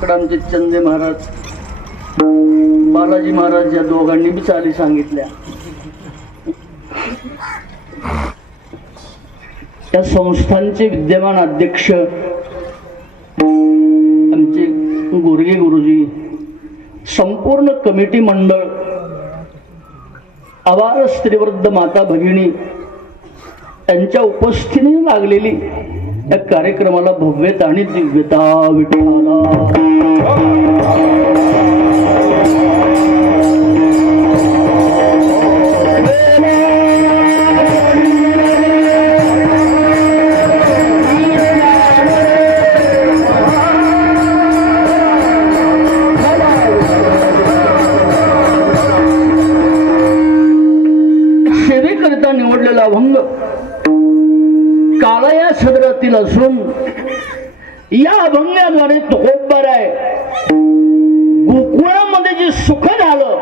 इकडं आमचे चंदे महाराज, बालाजी महाराज या दोघांनी बी चाली सांगितल्या. त्या संस्थांचे विद्यमान अध्यक्ष आमचे गोरगे गुरुजी, संपूर्ण कमिटी मंडळ, आवार स्त्रीवृद्ध माता भगिनी यांच्या उपस्थितीने लागलेली या कार्यक्रमाला भव्यता आणि दिव्यता विठ्ठला. सेवेकरिता निवडलेला अभंग काळया सदरातील असून या अभंगाद्वारे तुकोबाराय गोकुळामध्ये जे सुख झालं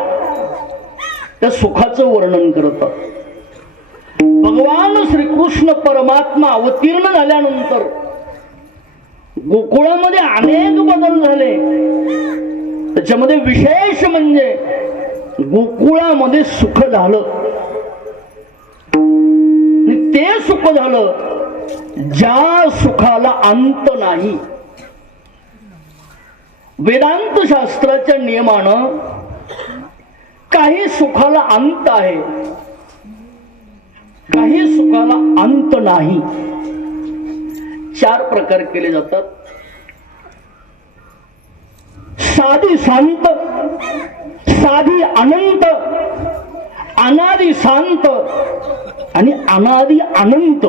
त्या सुखाचं वर्णन करतात. भगवान श्रीकृष्ण परमात्मा अवतीर्ण झाल्यानंतर गोकुळामध्ये अनेक बदल झाले. त्याच्यामध्ये विशेष म्हणजे गोकुळामध्ये सुख झालं. ते सुख झालं ज्या सुखाला अंत नाही. वेदांत शास्त्राच्या नियमानं काही सुखाला अंत आहे, काही सुखाला अंत नाही. 4 प्रकार केले जातात. साधी शांत, साधी अनंत, अनादि शांत आणि अनादि अनंत.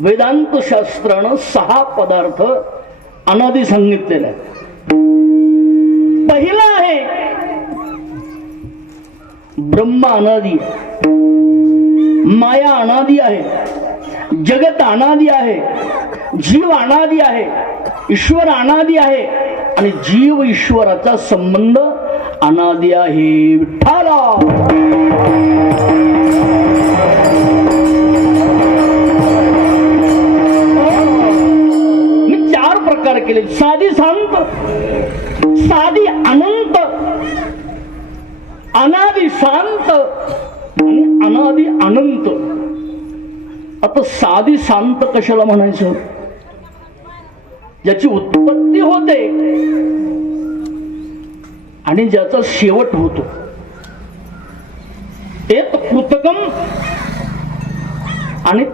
वेदांत शास्त्रानं 6 पदार्थ अनादि सांगितलेले आहेत. पहिला आहे ब्रह्म अनादि, माया अनादि आहे, जगत अनादि आहे, जीव अनादि आहे, ईश्वर अनादि आहे आणि जीव ईश्वराचा संबंध अनादि आहे. विठ्ठला मी 4 प्रकार केले. साधी शांत, साधी अनंत, अनादि शांत आणि अनादि अनंत. आता साधी शांत कशाला म्हणायचं? ज्याची उत्पत्ती होते आणि ज्याचा शेवट होतो. ते कृतकम आणि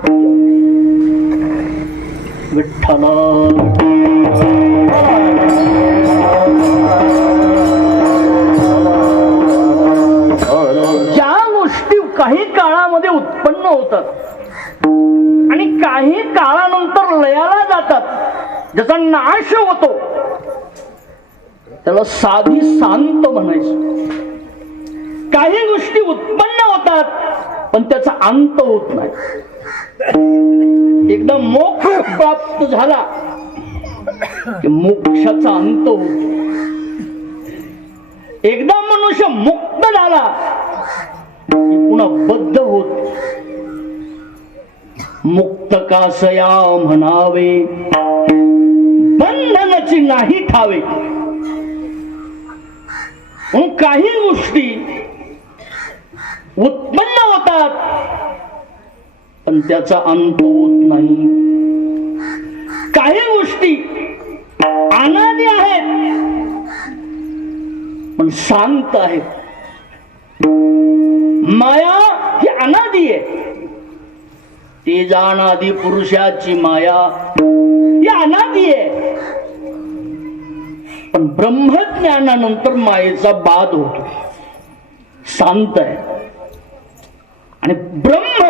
विठ्ठला. ज्या गोष्टी काही काळामध्ये उत्पन्न होतात आणि काही काळानंतर लयाला जातात, ज्याचा नाश होतो, त्याला साधी शांत म्हणायचं. काही गोष्टी उत्पन्न होतात पण त्याचा अंत होत नाही. एकदा मोक्ष प्राप्त झाला की मोक्षाचा अंत होतो. एकदा मनुष्य मुक्त झाला की पुन्हा बद्ध होत. मुक्त कासया म्हणावे, बंधनाची नाही ठावे. काही गोष्टी उत्पन्न होतात पण त्याचा अंत होत नाही. काही गोष्टी अनादि आहेत पण शांत आहेत. माया ही अनादि आहे. तेजानादि पुरुषाची माया ही अनादि आहे. पण ब्रह्मज्ञानानंतर मायेचा बाध होतो, शांत आहे. आणि ब्रह्म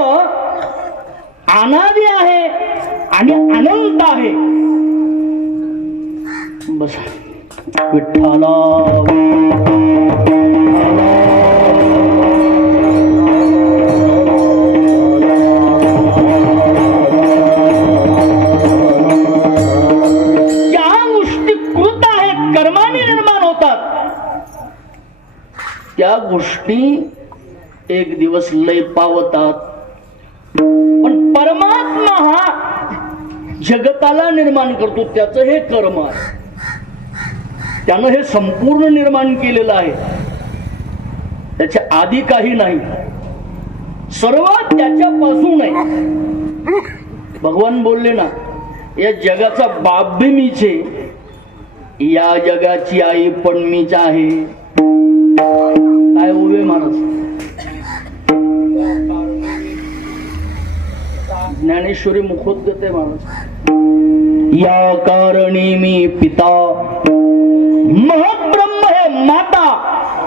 अनादि आहे आणि अनंत आहे. बस विठ्ठला. त्या गोष्टी एक दिवस लय पावतात. पण परमात्मा हा जगताला निर्माण करतो, त्याचं हे कर्म आहे. त्यानं हे संपूर्ण निर्माण केलेलं आहे. त्याच्या आधी काही नाही, सर्व त्याच्यापासून आहे. भगवान बोलले ना, या जगाचा बाप भी मीच आहे, या जगाची आई पण मीच आहे. काय उभे महाराज, ज्ञानेश्वरी मुखोद्गत आहे महाराज. या कारणी मी पिता, महत्ब्रह्म हे माता,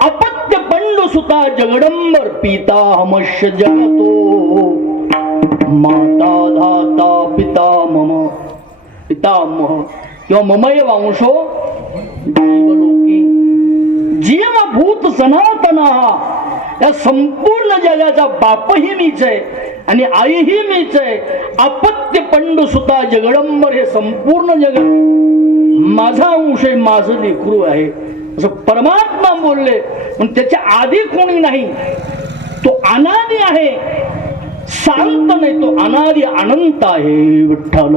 अपत्य पंडू सुता जगडंबर पिता हमश्य जगतो, माता धाता पिता मम, पितामह किंवा ममय वांशो जीवलोकी. जीवभूत सनातना, या संपूर्ण जगाचा बापही मीच आहे आणि आईही मीच आहे. अपत्य पंडू सुता जगडंबर, हे संपूर्ण जगत माझा अंश आहे, माझं लेकरू आहे असं परमात्मा बोलले. पण त्याच्या आधी कोणी नाही, तो अनादी आहे, शांत नाही, तो अनादी अनंत आहे. विठ्ठल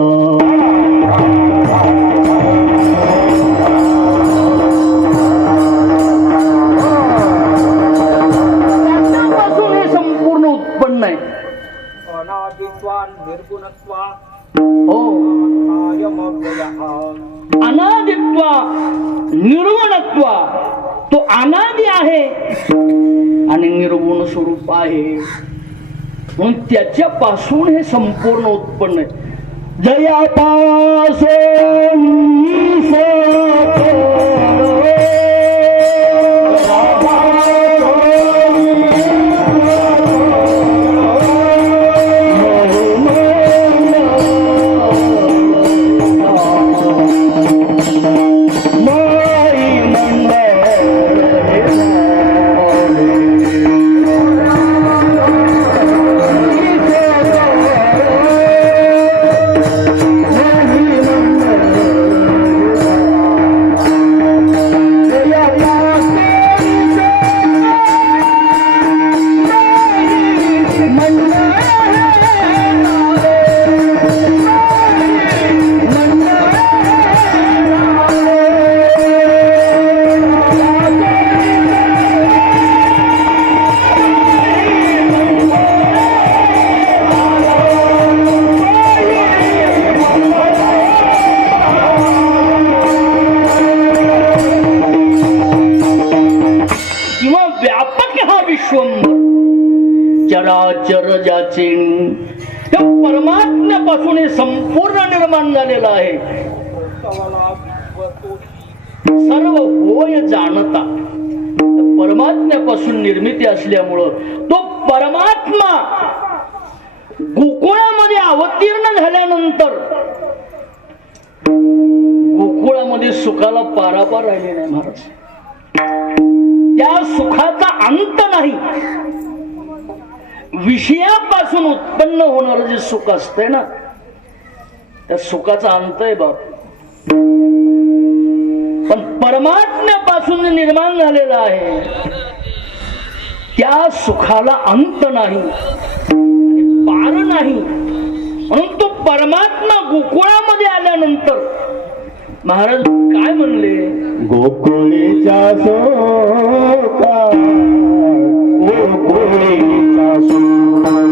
त्याच्यापासून हे संपूर्ण उत्पन्न आहे. हो, अनादित्वा निर्गुणत्वा, तो अनादी आहे आणि निर्गुण स्वरूप आहे. म्हणून त्याच्यापासून हे संपूर्ण उत्पन्न आहे. जयापासून चराचर ज्याचे त्या परमात्म्यापासून हे संपूर्ण निर्माण झालेलं आहे. सर्व होय जाणता, परमात्म्यापासून निर्मिती असल्यामुळं तो परमात्मा गोकुळामध्ये अवतीर्ण झाल्यानंतर गोकुळामध्ये सुखाला पारापार राहिले नाही महाराज. त्या सुखाचा अंत नाही. विषयापासून उत्पन्न होणारं जे सुख असतंय ना, त्या सुखाचा अंत आहे बाप. पण परमात्म्यापासून जे निर्माण झालेलं आहे त्या सुखाला अंत नाही, पार नाही. म्हणून तो परमात्मा गोकुळामध्ये आल्यानंतर महाराज काय म्हणले, गोकुळीचा सोका गोकुळीचा सोका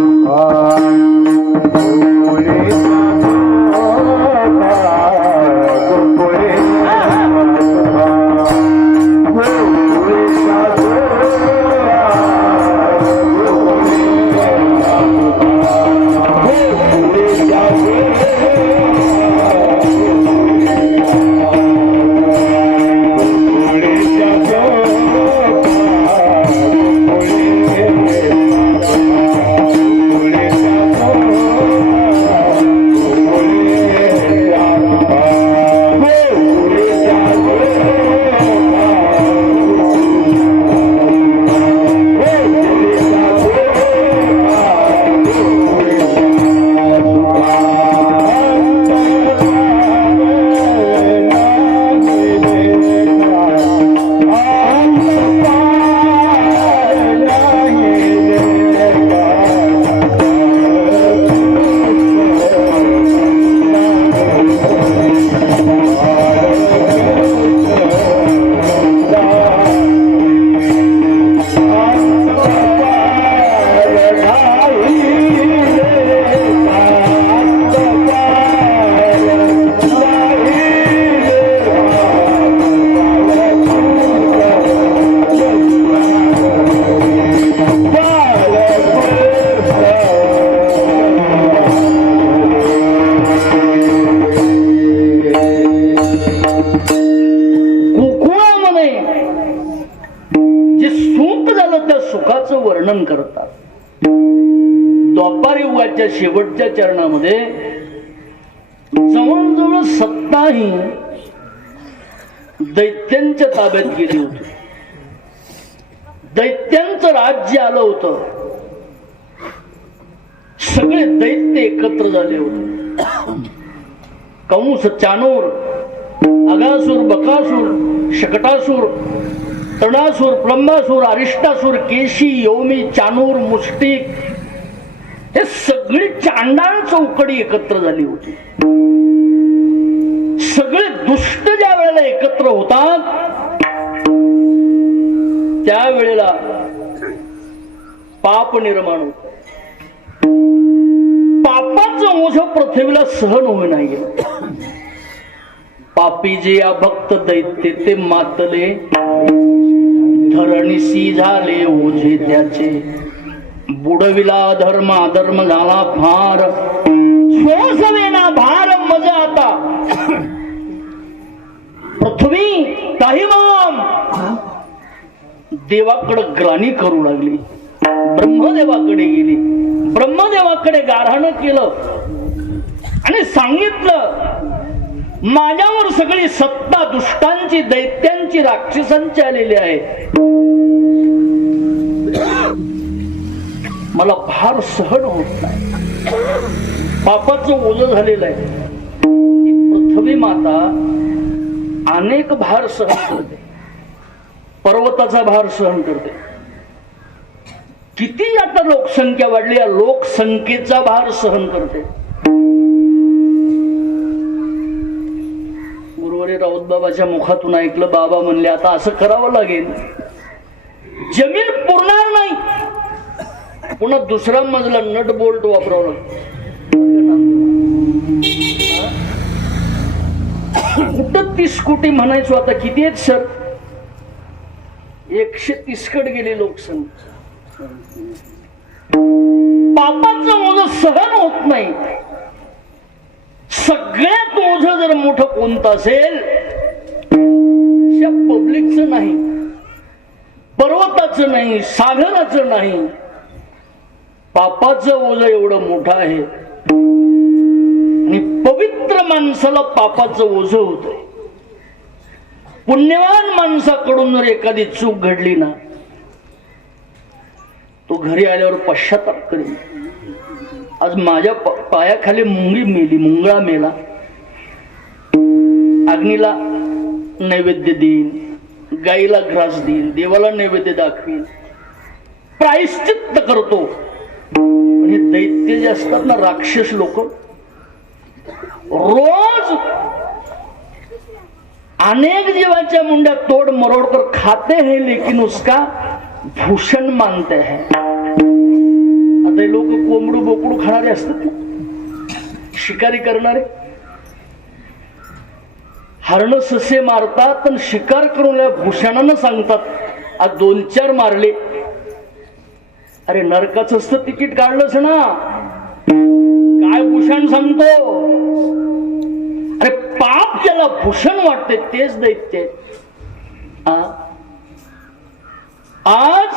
गोकुळामध्ये जे सुख झालं त्या सुखाचं वर्णन करतात. द्वापार युगाच्या शेवटच्या चरणामध्ये जवळजवळ सत्ताही दैत्यांच्या ताब्यात गेली होती. दैत्यांचं राज्य आलं होतं. सगळे दैत्य एकत्र झाले होते. कंस, चाणूर, अगासूर, बकासूर, शकटासूर, तणासूर, प्लंबासूर, अरिष्टासूर, केशी, यौमी, चाणूर, मुष्टिक हे सगळी चांडाळ चौकडी एकत्र झाली होती. सगळे दुष्ट ज्या वेळेला एकत्र होतात त्यावेळेला पाप निर्माण होत. पापाचं ओझ पृथ्वीला सहन होईना गेलं. पापी जे या भक्त दैत्य ते मातले, धरणीसी झाले ओझे त्याचे. बुडविला धर्म, अधर्म झाला फार, सोसवेना भार मज आता. पृथ्वी ताहिमाम देवाकडे ग्लानी करू लागली. ब्रह्मदेवाकडे गेली. ब्रह्मदेवाकडे गारहाण केलं आणि सांगितलं माझ्यावर सगळी सत्ता दुष्टांची, दैत्यांची, राक्षसांची आलेली आहे. मला भार सहन होत नाही. पापाचं ओझं झालेलं आहे. पृथ्वी माता अनेक भार सहन करते. पर्वताचा भार सहन करते. किती आता लोकसंख्या वाढली, या लोकसंख्येचा भार सहन करते. गुरुवारी राऊत बाबाच्या मुखातून ऐकलं, बाबा म्हणले आता असं करावं लागेल, जमीन पुरणार नाही, पुन्हा दुसरा मजला नट बोल्ट वापरावं लागतं. कुठं 30 कोटी म्हणायचो, आता किती आहेत सर? 130 कडे गेली लोकसंख्या. पापाचं ओझं सहन होत नाही. सगळ्यात ओझं जर मोठं कोणतं असेल, पब्लिकचं नाही, पर्वताचं नाही, सागराचं नाही, पापाचं ओझं एवढं मोठं आहे. आणि पवित्र माणसाला पापाचं ओझं होतंय. पुण्यवान माणसाकडून जर एखादी चूक घडली ना, तो घरी आल्यावर पश्चाताप करेल. आज माझ्या पायाखाली मुंगी मेली, मुंगळा मेला, अग्नीला नैवेद्य देईन, गाईला ग्रास देईन, देवाला नैवेद्य दाखवीन, प्रायश्चित्त करतो. पण हे दैत्य जे असतात ना, राक्षस लोक, रोज अनेक जीवाच्या मुंड्या तोड मरोड कर खाते हैं, लेकिन उसका भूषण मानते हैं. आता हे लोक कोंबडू बोकडू खाणारे असतात ना, शिकारी करणारे, हरण ससे मारतात आणि शिकार करून या भूषणानं सांगतात आज 2-4 मारले. अरे नरकाचं असतं तिकीट काढलंच ना, काय भूषण सांगतो? अरे पाप ज्याला भूषण वाटते तेच दैत्य. आज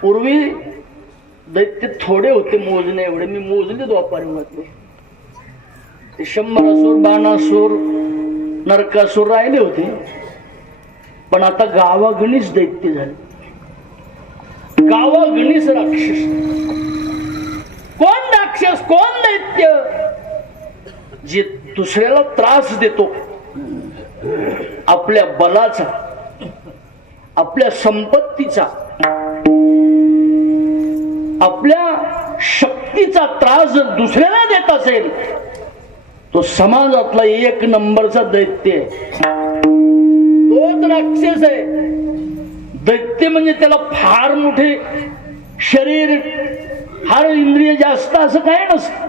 पूर्वी दैत्य थोडे होते, मोजणे एवढे. मी मोजले द्वापारी म्हटले, ते 100 असुर, बाणासूर, नरकासूर राहिले होते. पण आता गावागणीच दैत्य झाले, गावागणीच राक्षस. कोण राक्षस, कोण दैत्य? जे दुसऱ्याला त्रास देतो, आपल्या बलाचा, आपल्या संपत्तीचा, आपल्या शक्तीचा त्रास जर दुसऱ्याला देत असेल, तो समाजातला 1 नंबरचा दैत्य आहे. तोच राक्षस आहे. दैत्य म्हणजे त्याला फार मोठे शरीर, फार इंद्रिय जास्त असं काय नसतं.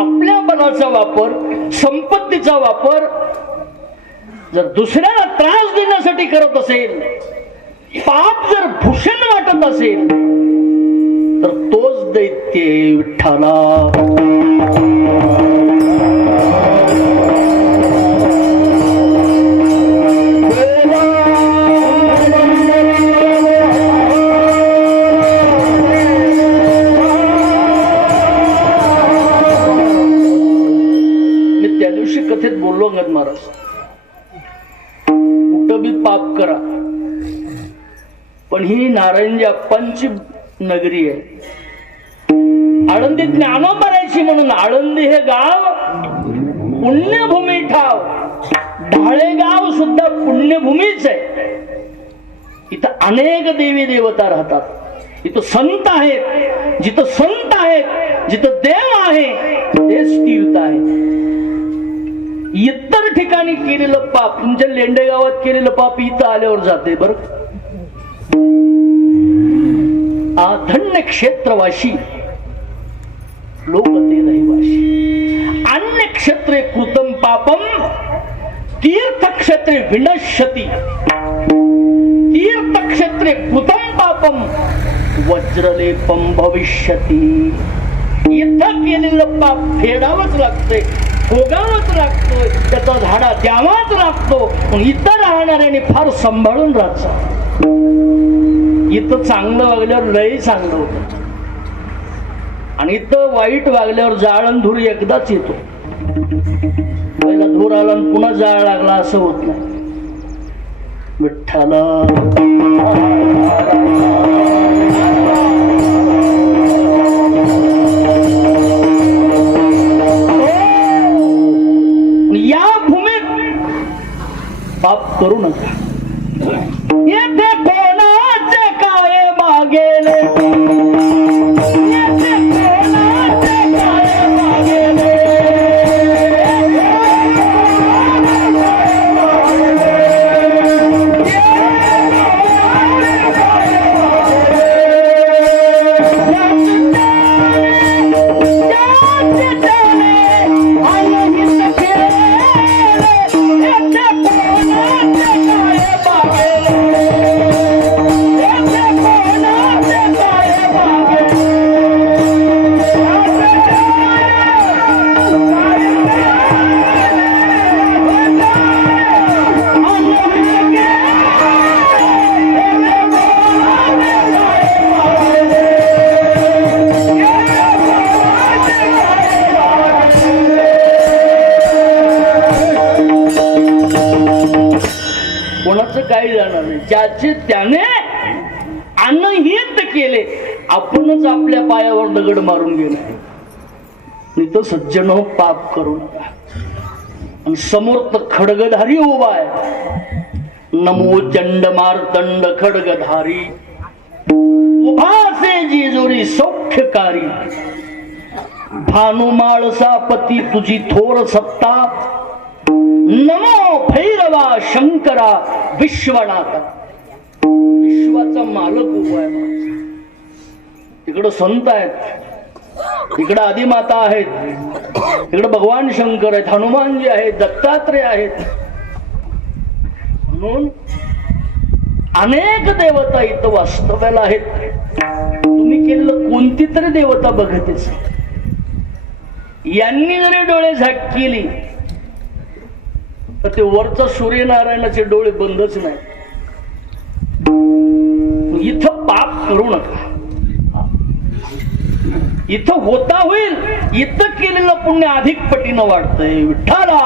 आपल्या बलाचा वापर, संपत्तीचा वापर जर दुसऱ्याला त्रास देण्यासाठी करत असेल, पाप जर भूषण वाटत असेल, तर तोच दैत्य. विठ्ठला महाराज. कुठं बी पाप करा, पण ही नारायणजी अप्पांची नगरी आहे. आळंदीत ज्ञानोबारायची म्हणून आळंदी हे गाव पुण्यभूमी ठाव. ढाळेगाव सुद्धा पुण्यभूमीच आहे. इथं अनेक देवी देवता राहतात. इथं संत आहेत. जिथं संत आहेत, जिथं देव आहे, तेच तीर्थ आहे. इतर ठिकाणी केलेलं पाप, तुमच्या लेंडे गावात केलेलं पाप इथं आल्यावर जाते. बरं, धन्य क्षेत्रवाशी लोक ते रहिवाशी. अन्य क्षेत्रे कृतम पापम तीर्थक्षेत्रे विनश्यति. तीर्थक्षेत्रे कृतम पापम वज्रलेपम भविष्यति. इथं केलेलं पाप फेडावंच लागतंय, भोगावंच लागतोय, त्याचा धाडा द्यावाच लागतो. पण इथं राहणाऱ्याने फार सांभाळून राहायचं. इथं चांगलं वागल्यावर लय चांगलं होतं, आणि इथं वाईट वागल्यावर जाळण धूर एकदाच येतो. पहिला धूर आला आणि पुन्हा जाळ लागला असं होत नाही. विठ्ठल या भूमीत पाप करू नका. येथे कोणाचे काय मागेले, येथे कोणाचे काय मागेले. कोणाचं काही जाणार नाही. ज्याचे त्याने अनहित केले, आपणच आपल्या पायावर दगड मारून गेला. नाही तर सज्जन हो, पाप करू नका. आणि समोर तर खडगधारी उभा आहे. नमो चंड मार्तंड खडगधारी, उभासे जेजुरी सौख्यकारी. भानुमाळसापती तुझी थोर सत्ता, नमो भैरवा शंकरा विश्वनाथा. विश्वाचा मालक उभा आहे. तिकडं संत आहेत, तिकडं आदिमाता आहेत, तिकडं भगवान शंकर आहेत, हनुमानजी आहेत, दत्तात्रय आहेत. म्हणून अनेक देवता इथं वास्तव्याला आहेत. तुम्ही केलेलं कोणती तरी देवता बघतेच. यांनी जरी डोळे झाक केली तर ते वरचा सूर्यनारायणाचे डोळे बंदच नाही. इथं पाप करू नका. इथं होता होईल, इथं केलेलं पुण्य अधिक पटीनं वाढतंय. विठ्ठला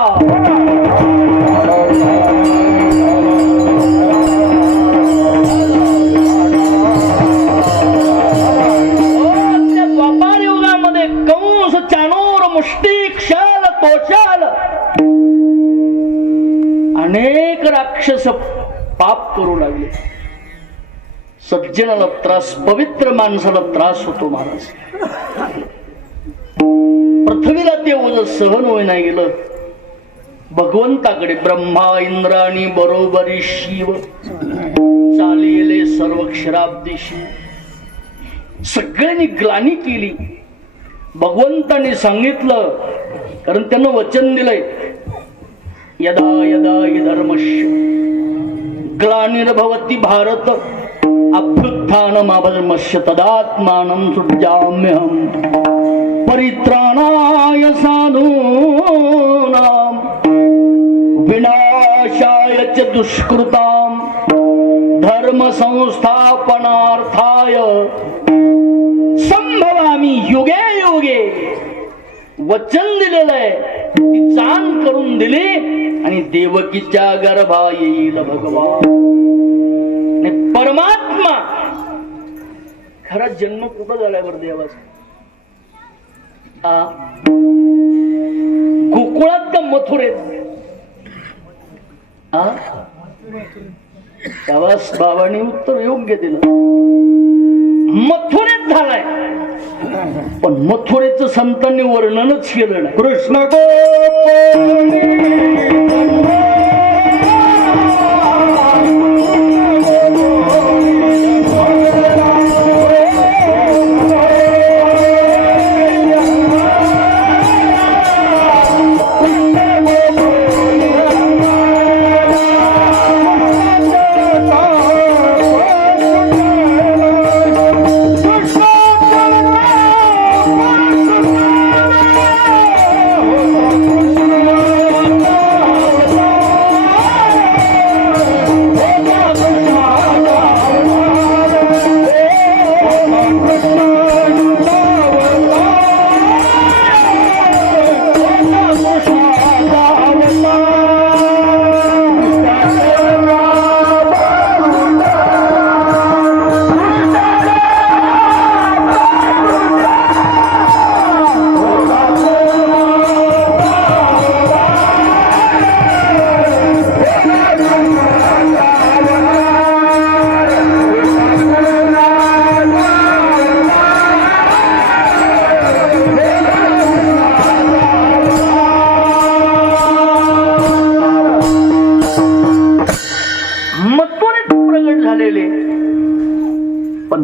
द्वापार युगामध्ये कंस चाणूर मुष्टिक शाल तोशाल अनेक राक्षस पाप करू लागले. सज्जनाला त्रास, पवित्र माणसाला त्रास होतो महाराज. पृथ्वीला ते ओझ सहन होई नाही गेलं. भगवंताकडे ब्रह्मा इंद्राणी बरोबरी शिव चालिले सर्व क्षराब्दिशी. सगळ्यांनी ग्लानी केली. भगवंताने सांगितलं, कारण त्यांना वचन दिलंय, यदा यदा हि धर्मस्य ग्लानिर्भवति भारत अभ्युत्थानमधर्मस्य तदात्मानं सृजाम्यहम् परित्राणाय साधूनां विनाशाय च दुष्कृतां धर्म संस्थापनार्थाय संभवामि युगे युगे. वचन दिलेलं आहे, ती जाण करून दिली आणि देवकीच्या गर्भा येईल भगवान. आणि परमात्मा खरा जन्म कुठं झालाय बरं देवाचा? गोकुळात का मथुरेत? त्यावेळेस बाबांनी उत्तर योग्य दिलं. मथुरेत झालाय, पण मथुरेचं संतांनी वर्णनच केलं नाही. कृष्ण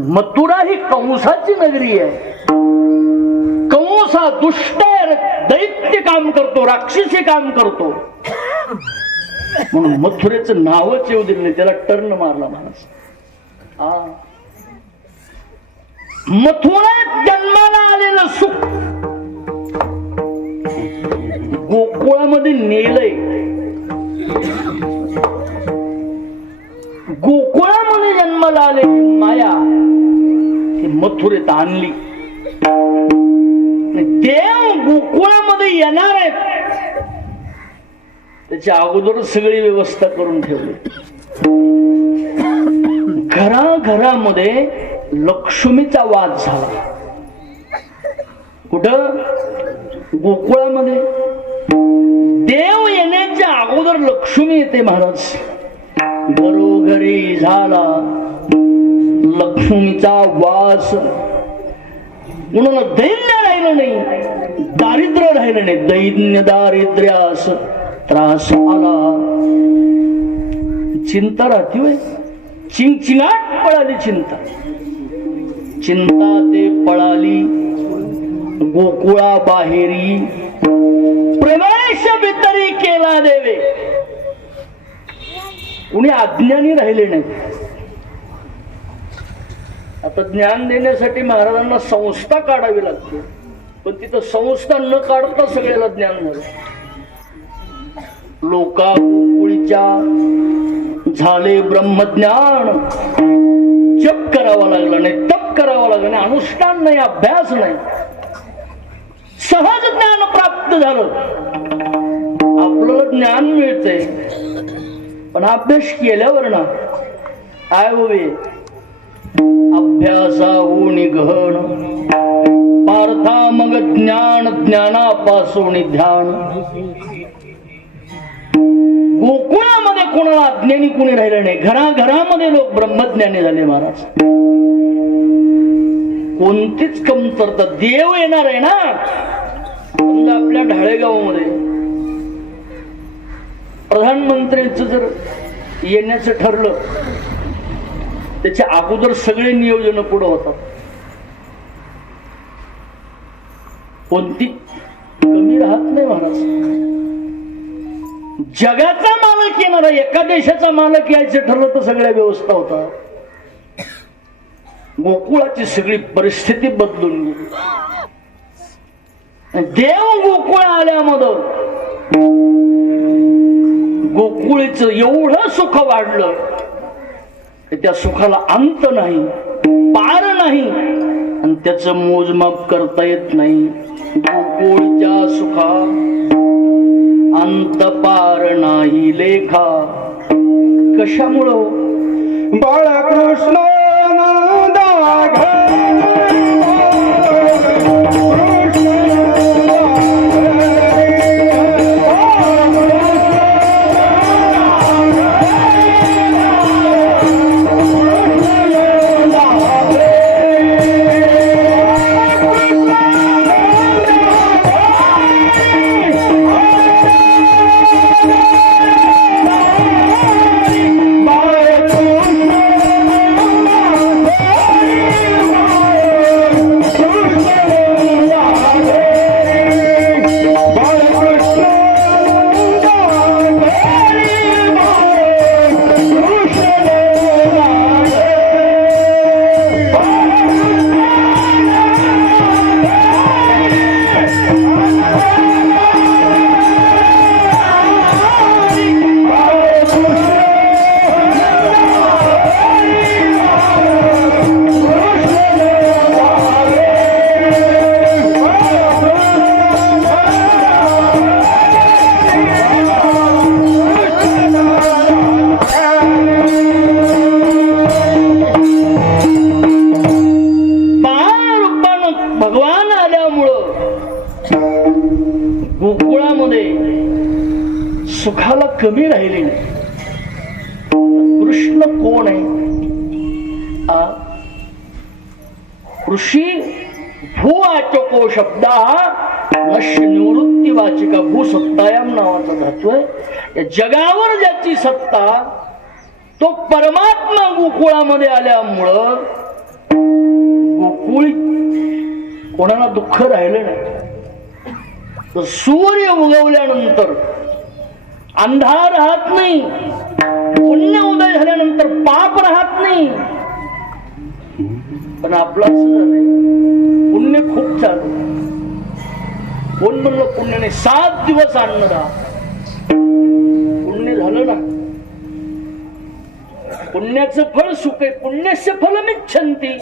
मथुरा ही कंसाची नगरी आहे. कंस हा दुष्ट दैत्य काम करतो, राक्षसी काम करतो, म्हणून मथुरेचं नावच येऊ दिलं नाही. त्याला टर्न मारला माणूस. मथुरेत जन्माला आलेलं सुख गोकुळामध्ये नेलंय. गोकुळामध्ये जन्माला आलेली माया मथुरेत आणली. देव गोकुळामध्ये येणार आहेत त्याच्या अगोदर सगळी व्यवस्था करून ठेवली. घराघरामध्ये लक्ष्मीचा वाद झाला. कुठं? गोकुळामध्ये. देव येण्याच्या अगोदर लक्ष्मी येते महाराज. घरोघरी झाला लक्ष्मीचा वास. म्हणून दैन्य राहिलं नाही, दारिद्र्य राहिलं नाही. दैन्य दारिद्र्यास त्रास आला. चिंता राहते होय. चिंचिंगाट पळाली चिंता. चिंता ते पळाली गोकुळा बाहेरी. प्रवेश भितरी केला देवे. कुणी अज्ञानी राहिले नाही. आता ज्ञान देण्यासाठी महाराजांना संस्था काढावी लागते, पण तिथं संस्था न काढता सगळ्याला ज्ञान झालं. लोका गोकुळीच्या झाले ब्रह्मज्ञान. जप करावा लागला नाही, तप करावा लागला नाही, अनुष्ठान नाही, अभ्यास नाही, सहज ज्ञान प्राप्त झालं. आपल्याला ज्ञान मिळतंय, पण अभ्यास केल्यावर ना काय होवे? अभ्यासाहून गहन पार्था मग ज्ञान, ज्ञानापासून ध्यान. गोकुळामध्ये कोणाला अज्ञानी कोणी राहिलं नाही. घराघरामध्ये लोक ब्रह्मज्ञानी झाले महाराज. कोणतीच कमतरता. देव येणार आहे ना. समजा आपल्या ढाळेगावमध्ये प्रधानमंत्र्यांचं जर येण्याचं ठरलं, त्याच्या अगोदर सगळे नियोजन पुढे होतात. कोणती कमी राहत नाही महाराज. जगाचा मालक येणार, एका देशाचा मालक यायचं ठरलं तर सगळ्या व्यवस्था होतात. गोकुळाची सगळी परिस्थिती बदलून गेली. देव गोकुळ आल्यामध्ये गोकुळीचं एवढं सुख वाढलं की त्या सुखाला अंत नाही, पार नाही, आणि त्याचं मोजमाप करता येत नाही. गोकुळच्या सुखा अंत पार नाही लेखा. कशामुळं? बाळकृष्ण नंदा घरी सुखाला कमी राहिली नाही. कृष्ण कोण आहे? ऋषी भूवाचको शब्द नश्य निवृत्ती वाचिका. भू सत्तायाम नावाचा धातू आहे. या जगावर ज्याची सत्ता तो परमात्मा गोकुळामध्ये आल्यामुळं गोकुळी कोणाला दुःख राहिलं नाही. तर सूर्य उगवल्यानंतर अंधार राहत नाही, पुण्य उदय झाल्यानंतर पाप राहत नाही. पण आपलं असं झालंय, पुण्य खूप चालू. कोण म्हणलं पुण्याने 7 दिवस अन्न राहा, पुण्य झालं ना. पुण्याचं फळ सुख आहे, पुण्यस्य फलमिच्छन्ति.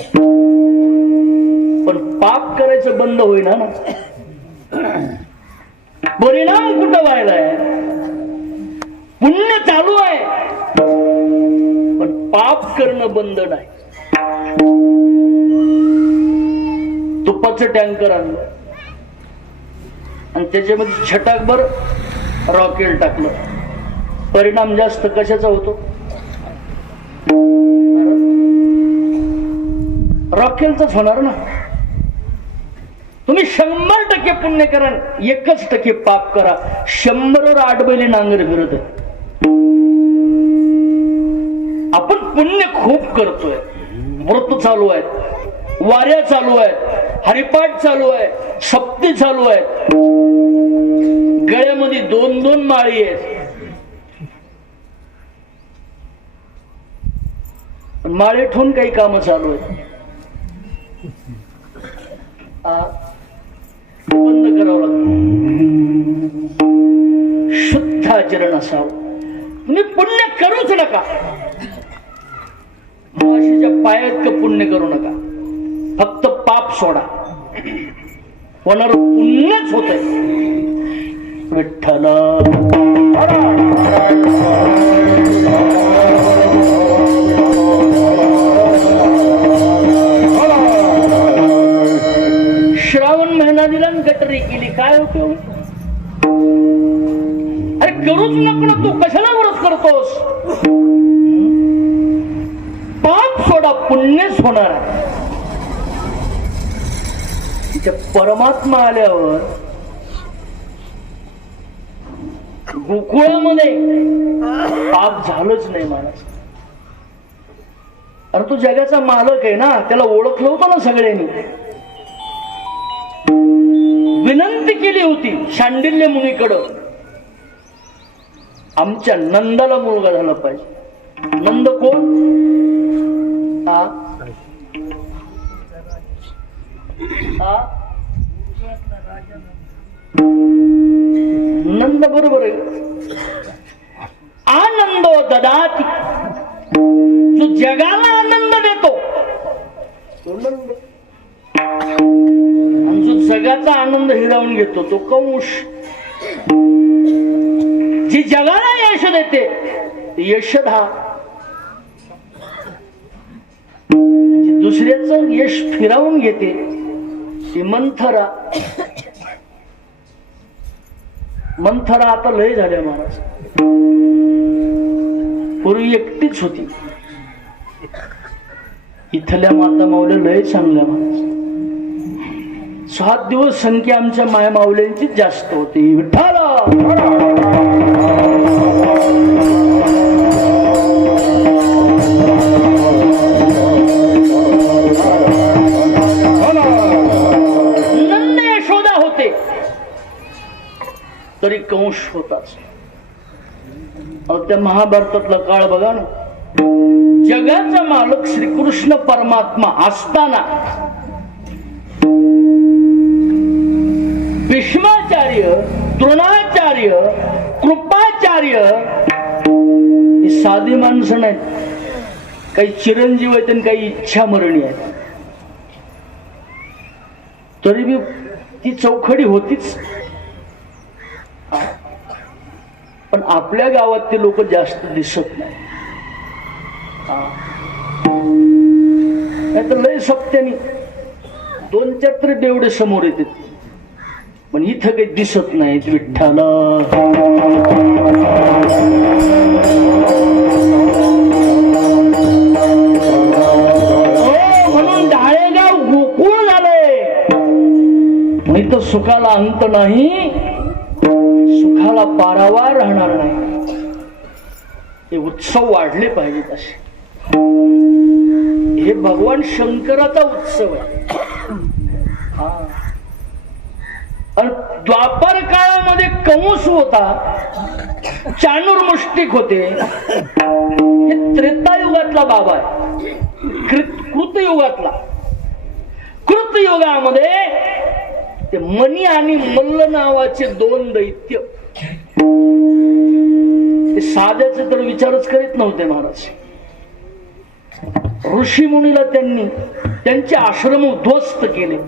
पण पाप करायचं बंद होईना ना. परिणाम कुठं व्हायलाय? पुण्य चालू आहे पण पाप करणं बंद नाही. तुपाचं टँकर आणलं आणि त्याच्यामध्ये छटाकभर रॉकेल टाकलं. परिणाम जास्त कशाचा होतो? रॉकेलचाच होणार ना. तुम्ही 100% पुण्य करा, 1% पाप करा. 100वर 8 बैली नांगर फिरत आहे. आपण पुण्य खूप करतोय. व्रत चालू आहेत, वाऱ्या चालू आहेत, हरिपाठ चालू आहे, सप्ती चालू आहेत, गळ्यामध्ये 2-2 माळी आहेत. माळे ठेवून काही काम चालू आहेत. बंद करावं लागतं. शुद्ध आचरण असावं. तुम्ही पुण्य करूच नका. माशीच्या पायात पुण्य करू नका. फक्त पाप सोडा. होणार पुण्यच होत आहे. विठ्ठल श्रावण महिना दिला गटरी केली, काय होतो? अरे करूच नको ना. तू कशाला व्रत करतोस? पाप सोडा, पुण्यच होणार आहे. परमात्मा आल्यावर गोकुळामध्ये पाप झालंच नाही माणूस. अरे तो जगाचा मालक आहे ना, त्याला ओळखलं होतं ना सगळ्यांनी. विनंती केली होती शांडिल्य मुनीकडं, आमच्या नंदाला मुलगा झाला पाहिजे. नंद कोण? नंद बरोबर आहे. आनंदो ददाती, जो जगाला आनंद देतो तो नंद. आणि जो जगाचा आनंद हिरावून घेतो तो कंस. जी जगाला यश देते यशधा, जी दुसऱ्याचं यश फिरवून घेते ती मंथरा. मंथरा आता लय झाल्या महाराज, पूर्वी एकटीच होती. इथल्या माता माऊल्या लय चांगल्या महाराज. 7 दिवस संख्या आमच्या माया माऊल्यांची जास्त होती. विठ्ठला नंद यशोदा होते तरी कंस होताच. त्या महाभारतातला काळ बघा ना, जगाचा मालक श्रीकृष्ण परमात्मा असताना भीष्माचार्य, द्रोणाचार्य, कृपाचार्य ही साधी माणसं नाहीत. काही चिरंजीव आहेत आणि काही इच्छा मरणी आहेत. तरी बी ती चौखडी होतीच. पण आपल्या गावात ते लोक जास्त दिसत नाही. नाही तर लय सत्याने 2-4 तरी बेवडे समोर येते, पण इथं काही दिसत नाहीत. विठ्ठला म्हणून ढाळेगाव गोकुळ झालंय. नाही तर सुखाला अंत नाही, सुखाला पारावार राहणार नाही. हे उत्सव वाढले पाहिजेत असे. हे भगवान शंकराचा उत्सव आहे. आणि द्वापर काळामध्ये कंस होता, चाणूरमुष्टिक होते. हे त्रेतायुगातला बाबा आहे. कृतयुगातला. कृतयुगामध्ये ते मनी आणि मल्ल नावाचे 2 दैत्य, ते साध्याचे तर विचारच करीत नव्हते महाराज. ऋषी मुनीला त्यांनी त्यांचे आश्रम उद्ध्वस्त केले.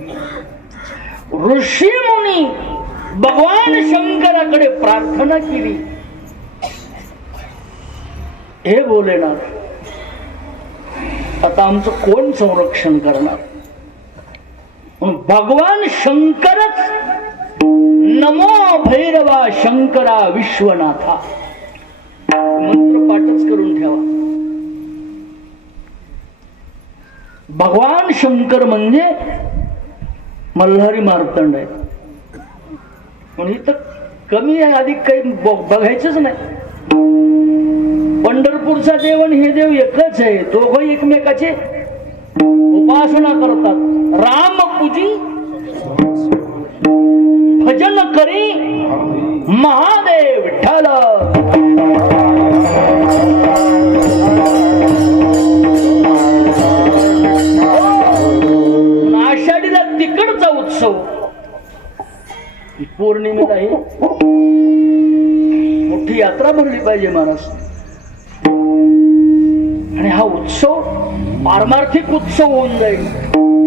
ऋषी मुनी भगवान शंकराकडे प्रार्थना केली, हे भोलेनाथ आता आमचं कोण संरक्षण करणार. भगवान शंकरच नमो भैरवा शंकरा विश्वनाथा मंत्र पाठच करून ठेवा. भगवान शंकर म्हणजे मल्हारी मार्तंड आहे. पण इथं कमी आहे, अधिक काही बघायचंच नाही. पंढरपूरचा देव आणि हे देव एकच आहे. दोघं एकमेकाचे उपासना करतात. राम पूजी भजन करी महादेव विठ्ठल. आषाढीला तिकडचा उत्सव, पौर्णिमेला ही मोठी यात्रा भरली पाहिजे महाराज. आणि हा उत्सव पारमार्थिक उत्सव होऊन जाईल.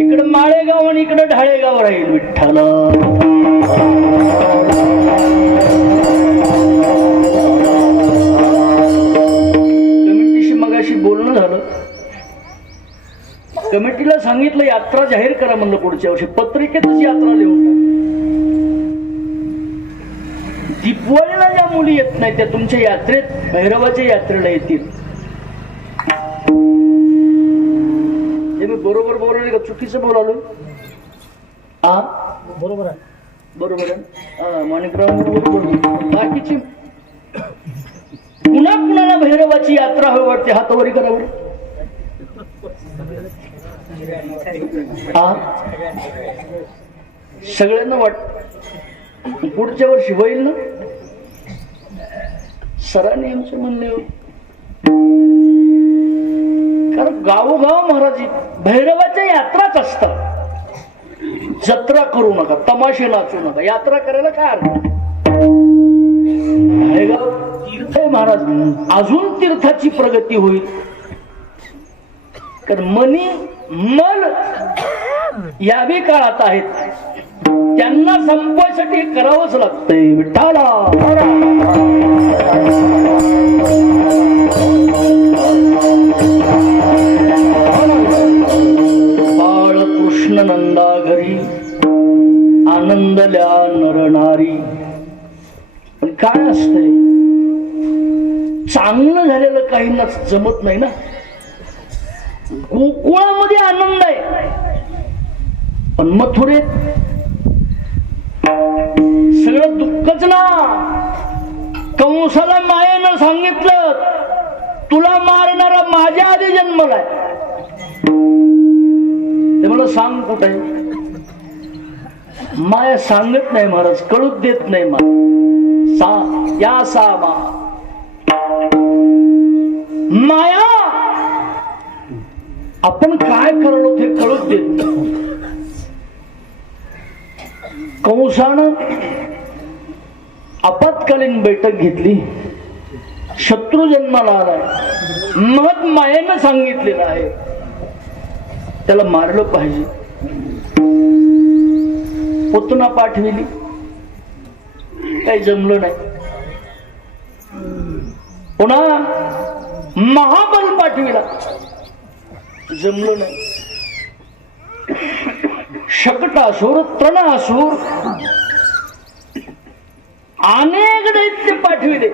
इकडे माळेगाव आणि इकडे ढाळेगाव राहील. विठ्ठल कमिटीशी मगाशी बोलणं झालं. कमिटीला सांगितलं यात्रा जाहीर करा म्हणलं पुढच्या वर्षी. पत्रिकेतच यात्रा लिहून टाक. दीपवळीला ज्या मुली येत नाही त्या तुमच्या यात्रेत भैरवाच्या यात्रेला येतील. हे मी बरोबर बोलले का चुकीचं बोलालो? बरोबर आहे, बरोबर आहे. माणिकराव बरोबर. बाकीची पुन्हा कुणाला भैरवाची यात्रा हवी वाटते? हातावरी करावर. सगळ्यांना वाटत पुढच्या वर्षी होईल ना. सरांनी आमचं म्हणणे, कारण गावोगाव महाराज भैरवाच्या यात्राच असतात. जत्रा करू नका, तमाशे नाचू नका, यात्रा करायला काय अर्थ? तीर्थ आहे महाराज, अजून तीर्थाची प्रगती होईल. कारण मनी मल यावी काळात आहेत, त्यांना संपवायसाठी करावंच लागतंय. विठ्ठला बाळकृष्ण नंदा घरी आनंदल्या नरनारी. पण काय असतंय, चांगलं झालेलं काहींना जमत नाही ना. गोकुळामध्ये आनंद आहे, पण मथुरेत सगळं दुःखच ना. कंसाला मायेनं सांगितलं, तुला मारणारा माझ्या आधी जन्मलाय. ते मला सांग कुठे. माया सांगत नाही महाराज, कळूच देत नाही. या सा माया आपण काय करलो ते कळूच देत नाही. कंसानं आपत्कालीन बैठक घेतली, शत्रू जन्माला आलाय, मग मायेनं सांगितलेलं आहे त्याला मारलं पाहिजे. पुतना पाठविली, काही जमलं नाही. पुन्हा महाबल पाठविला, जमलं नाही. शकटासूर, तृणासूर, अनेक दैत्य पाठविले.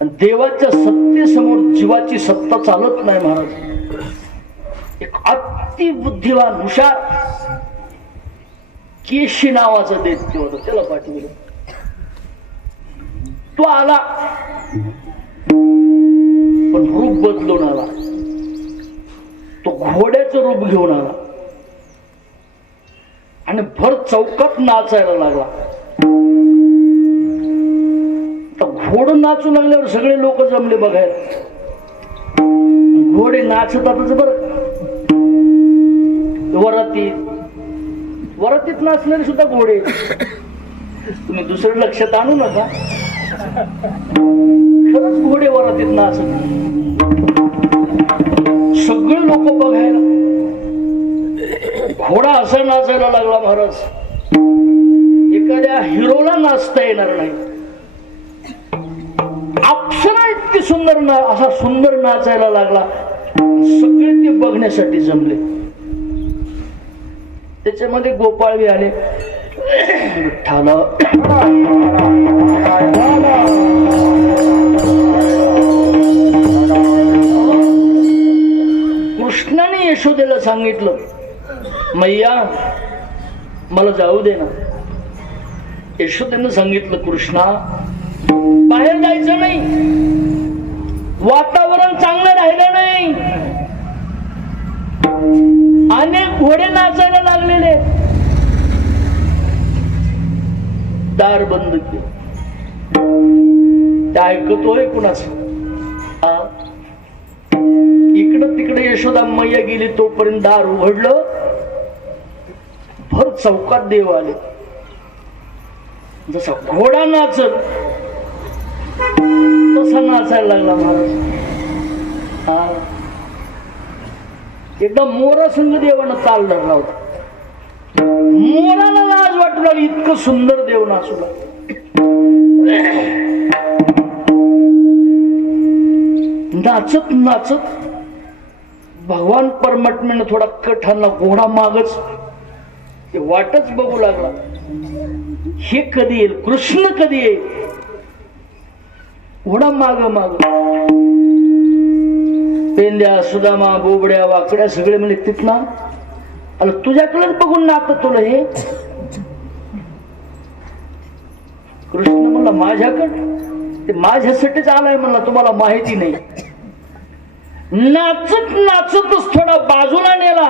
देवाच्या सत्तेसमोर जीवाची सत्ता चालत नाही महाराज. एक अति बुद्धिवान हुशार केशी नावाचा दैत्य होता, त्याला पाठविलं. तो आला, पण रूप बदलून आला. तो घोड्याचं रूप घेऊन आला आणि भर चौकात नाचायला लागला. घोड नाचू लागल्यावर सगळे लोक जमले बघायला. घोडे नाचतातच बरं. वरातीत नाचणारे सुद्धा घोडे. तुम्ही दुसरं लक्षात आणू नका, खरंच घोडे वरातीत नाचत. सगळे लोक बघायला. घोडा असा नाचायला लागला महाराज, एखाद्या हिरोला नाचता येणार नाही. अप्सरा इतकी सुंदर असा सुंदर नाचायला लागला. सगळे ते बघण्यासाठी जमले. त्याच्यामध्ये गोपाळवी आले. विठ्ठल कृष्णाने यशोदेला सांगितलं, मैया मला जाऊ दे ना. यशोदेनं सांगितलं, कृष्णा बाहेर जायचं नाही, वातावरण चांगलं राहिलं नाही. अनेक घोडे नाचायला लागलेले. दार बंद केलं. ते ऐकतोय कुणाच. इकडं तिकडे यशोदा मैया गेली, तोपर्यंत दार उघडलं. भर चौकात देव आले. जसा घोडा नाचत तसा नाचायला लागला महाराज. एकदा मोरा संग देवानं ताल धरला होता. मोराला लाज वाटू लागली, इतकं सुंदर देव नाचू लागला. नाचत नाचत भगवान परमात्म्यानं थोडा कठांना घोडा मागच ते वाटच बघू लागला. हे कधी येईल, कृष्ण कधी येईल. घोडा माग माग. पेंद्या, सुदामा, बोबड्या, वाकड्या सगळे म्हणजे तिथना अरे तुझ्याकडेच बघून नाचत तुला हे. कृष्ण म्हणला माझ्याकडे, ते माझ्यासाठीच आलाय म्हणला, तुम्हाला माहिती नाही. नाचत नाचतच थोडा बाजूला नेला.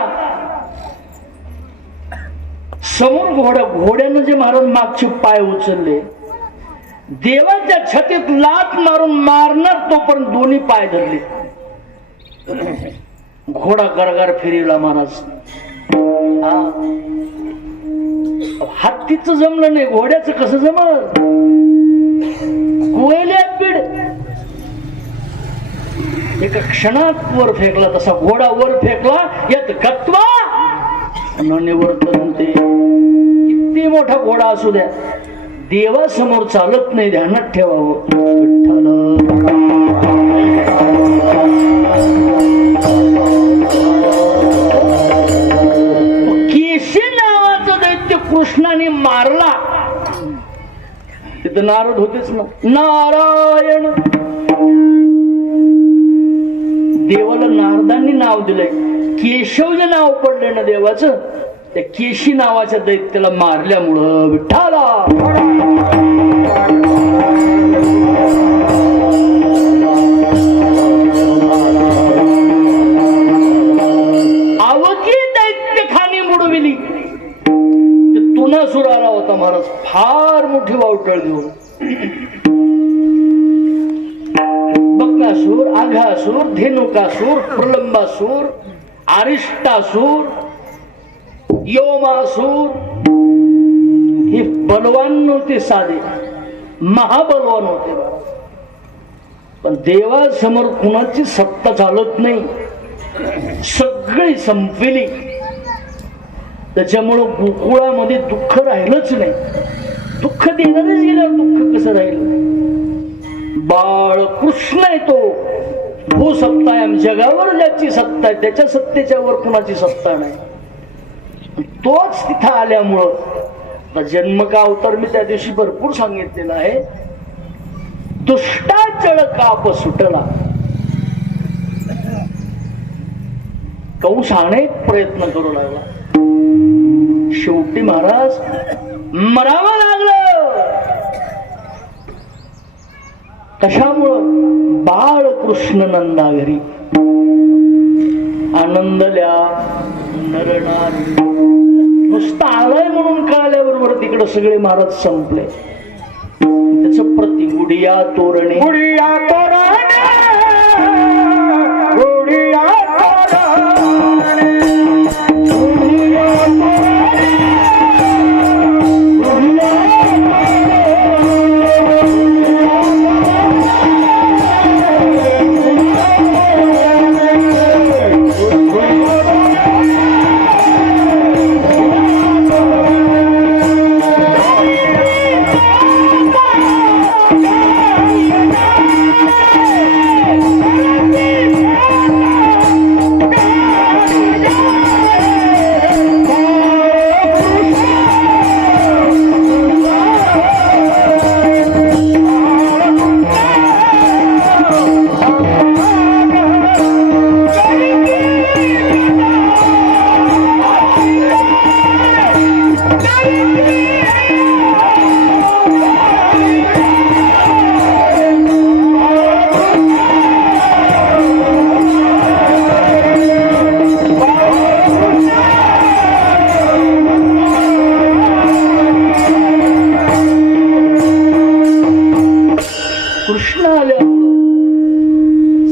समोर घोड्यानं जे महाराज मागचे पाय उचलले, देवाच्या छातीत लात मारून मारणार तोपर्यंत दोन्ही पाय धरले. घोडा गरगर फिरवला महाराज. हत्तीच जमलं नाही, घोड्याचं कसं जमल. कोयल्यात पीड एका क्षणात वर फेकला. तसा घोडा वर फेकला. यात गत्वा ननिवर्तनते. किती मोठा घोडा असू द्या, देवासमोर चालत नाही, ध्यानात ठेवावं. विठ्ठल केशी नावाचं दैत्य कृष्णाने मारला. तिथं नारद होतेच ना. नारायण देवाला नारदांनी नाव दिलंय. केशव जे नाव पडलंय ना देवाचं, त्या केशी नावाच्या दैत्याला मारल्यामुळं विठ्ठला आवकी दैत्य खाणी बुडविली. तुनासूर आला होता महाराज, फार मोठी वावटळ घेऊन. बकासूर, आघासूर, धेनुकासूर, प्रलंबासूर, अरिष्टासूर, योमासूर हे बलवान नव्हते, साधे महाबलवान होते. पण देवासमोर कुणाची सत्ता चालत नाही, सगळी संपली. त्याच्यामुळं गोकुळामध्ये दुःख राहिलंच नाही. दुःख देणारच गेल्यावर दुःख कसं राहिलं. बाळ कृष्ण आहे तो सत्ता आहे. जगावर ज्याची सत्ता आहे त्याच्या सत्तेच्या वर कुणाची सत्ता नाही. तोच तिथं आल्यामुळं जन्म का अवतार मी त्या दिवशी भरपूर सांगितलेलं आहे. दुष्टाचळ काप सुटला. कंस अनेक प्रयत्न करू लागला. शेवटी महाराज मरावं लागलं. कशामुळं? बाळ कृष्ण नंदा घरी आनंदल्या नरनारी. नुसतं आलाय म्हणून कळाल्याबरोबर तिकडे सगळे महाराज संपले. त्याच प्रति गुडिया तोरणे, गुडिया तोरणे, गुडिया तोरणे, गुडिया तोरणे, गुडिया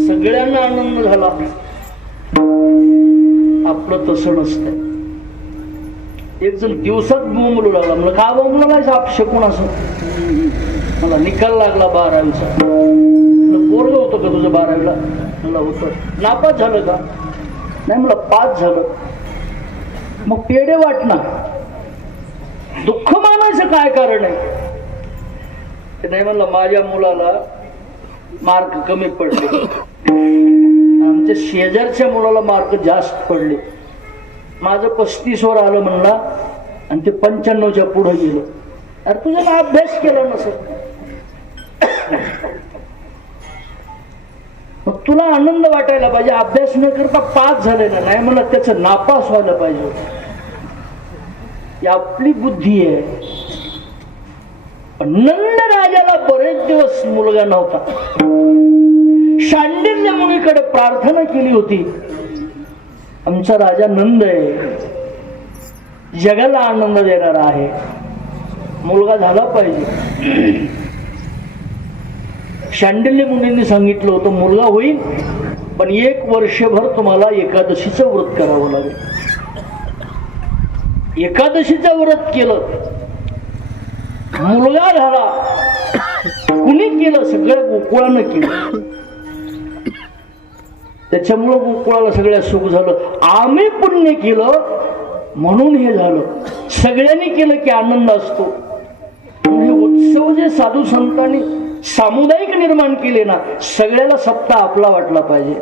सगळ्यांना आनंद झाला. आपलं तसं नसतं. एक जण दिवसात बोंबलू लागला. मला का बोंबला नाही साप शकून असं. मला निकाल लागला 12वीचा. पोरग होतं का तुझं 12वीला? मला होतं. नापास झालं का? नाही मला 5 झालं. मग पेढे वाटणार. दुःख मानायचं काय कारण आहे? नाही म्हणलं माझ्या मुलाला मार्क कमी पडले, आमच्या शेजारच्या मुलाला मार्क जास्त पडले. माझं 35 वर आलं म्हणला आणि ते 95च्या पुढे गेलं. अरे तुझा अभ्यास केला नसेल. मग तुला आनंद वाटायला पाहिजे. अभ्यास न करता 5 झाले ना. नाही मला त्याचं नापास व्हायला पाहिजे. ही आपली बुद्धी आहे. नंद राजाला बरेच दिवस मुलगा नव्हता. शांडिल्य मुनीकडे प्रार्थना केली होती. आमचा राजा नंद आहे, जगाला आनंद देणारा आहे, मुलगा झाला पाहिजे. शांडिल्य मुनींनी सांगितलं होतं मुलगा होईल, पण 1 वर्षभर तुम्हाला एकादशीचं व्रत करावं लागेल. एकादशीचं व्रत केलं, मुलगा झाला. कुणी केलं? सगळ्या गोकुळानं केलं. त्याच्यामुळं गोकुळाला सगळ्या सुख झालं. आम्ही पुण्य केलं म्हणून हे झालं. सगळ्यांनी केलं की आनंद असतो. हे उत्सव जे साधू संतांनी सामुदायिक निर्माण केले ना, सगळ्याला सप्ताह आपला वाटला पाहिजे.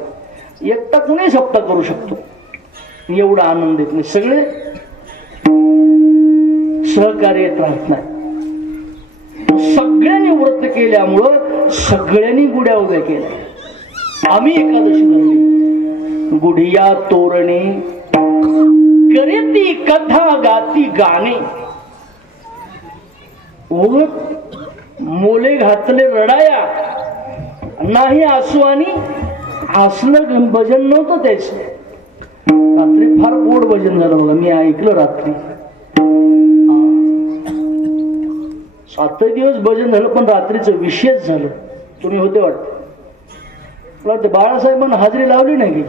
एकटा कुणी सप्ताह करू शकतो एवढा आनंद येत नाही. सगळे सहकार्य येत राहत नाही. सगळ्यांनी व्रत केल्यामुळं सगळ्यांनी गुढ्या उभ्या केल्या. आम्ही एकादशी धरली. गुढिया तोरणे करीती कथा गाती गाणे, मोले घातले रडाया नाही आसू आणि हसलं भजन नव्हतं त्याचं. रात्री फार गोड भजन झालं बघा, मी ऐकलं रात्री. 7 दिवस भजन झालं पण रात्रीचं विशेष झालं. तुम्ही होते वाटत. मला वाटतं बाळासाहेबांना हाजरी लावली नाही की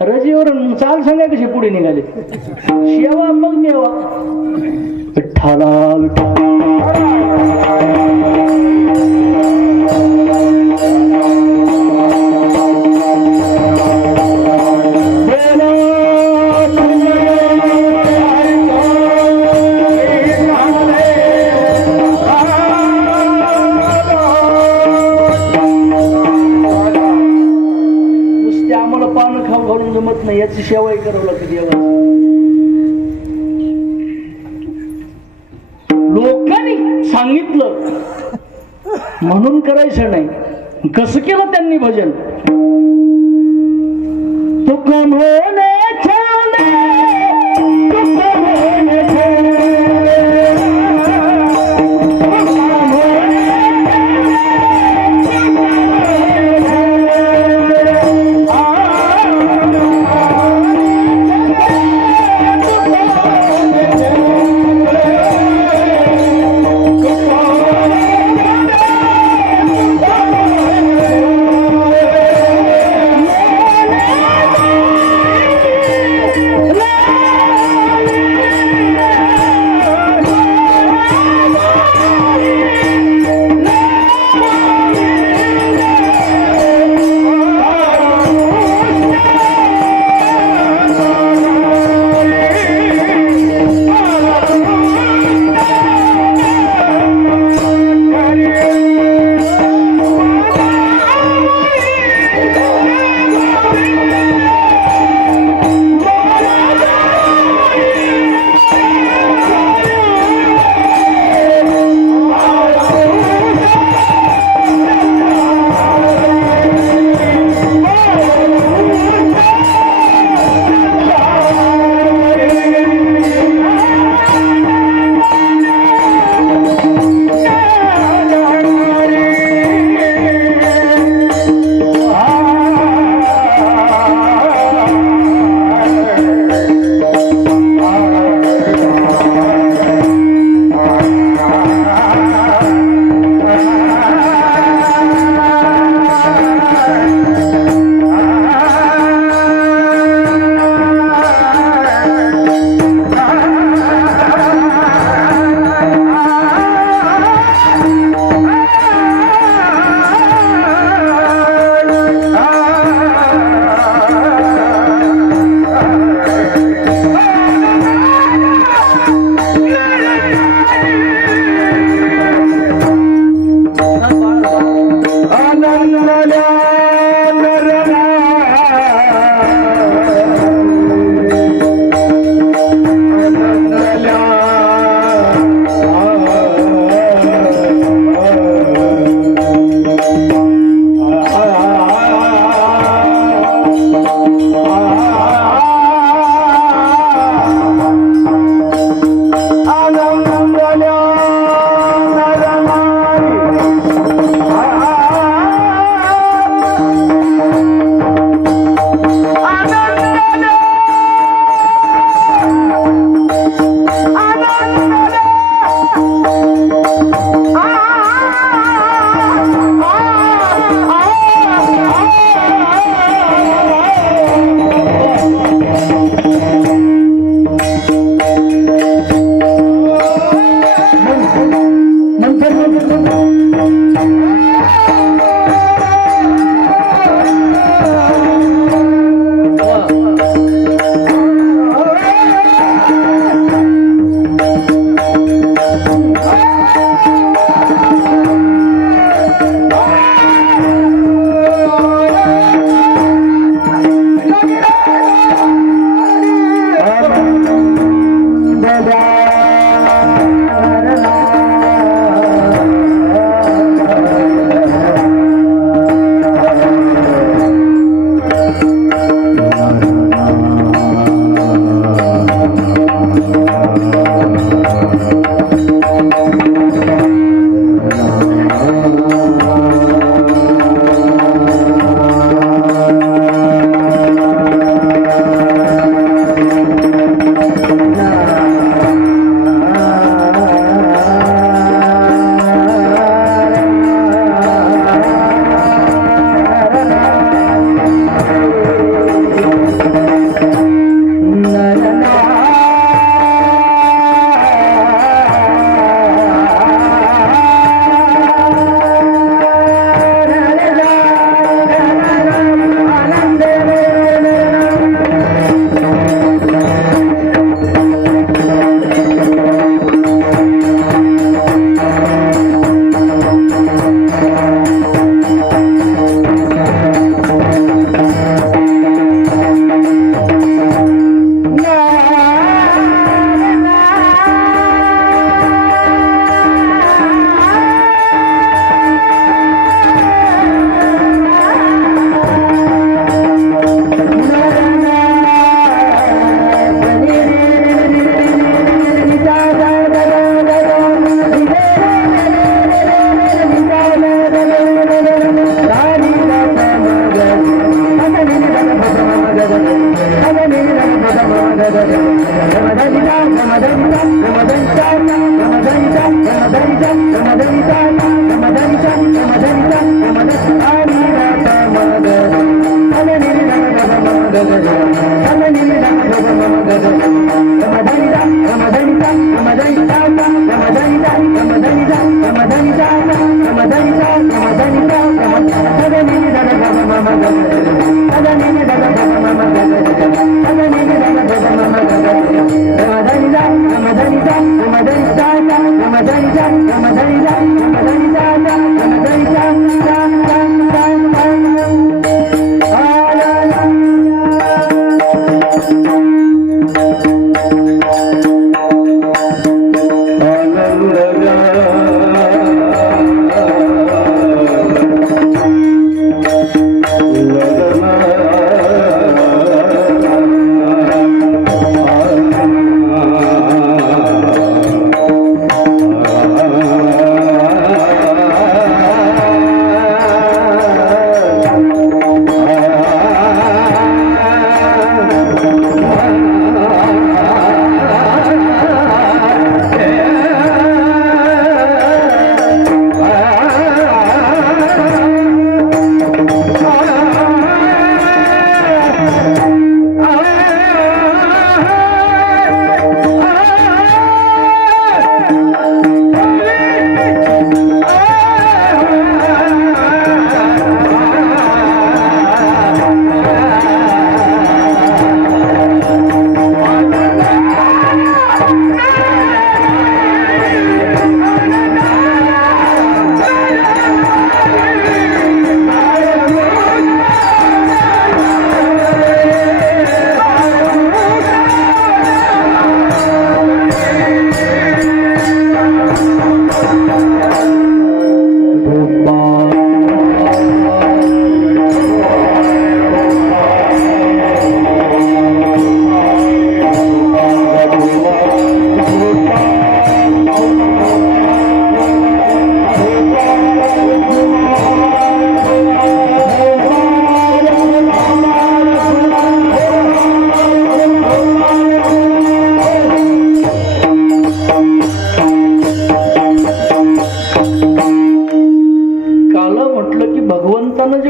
रजेवर चाल सांगा कशी पुढे निघाले. शेवा मग मेवा. विठ्ठला जमत नाही, याची सेवाही करावं लागते देवाची. लोकांनी सांगितलं म्हणून करायचं नाही. कसं केलं त्यांनी भजन. तुका म्हणे छाने, तुका म्हणे छाने,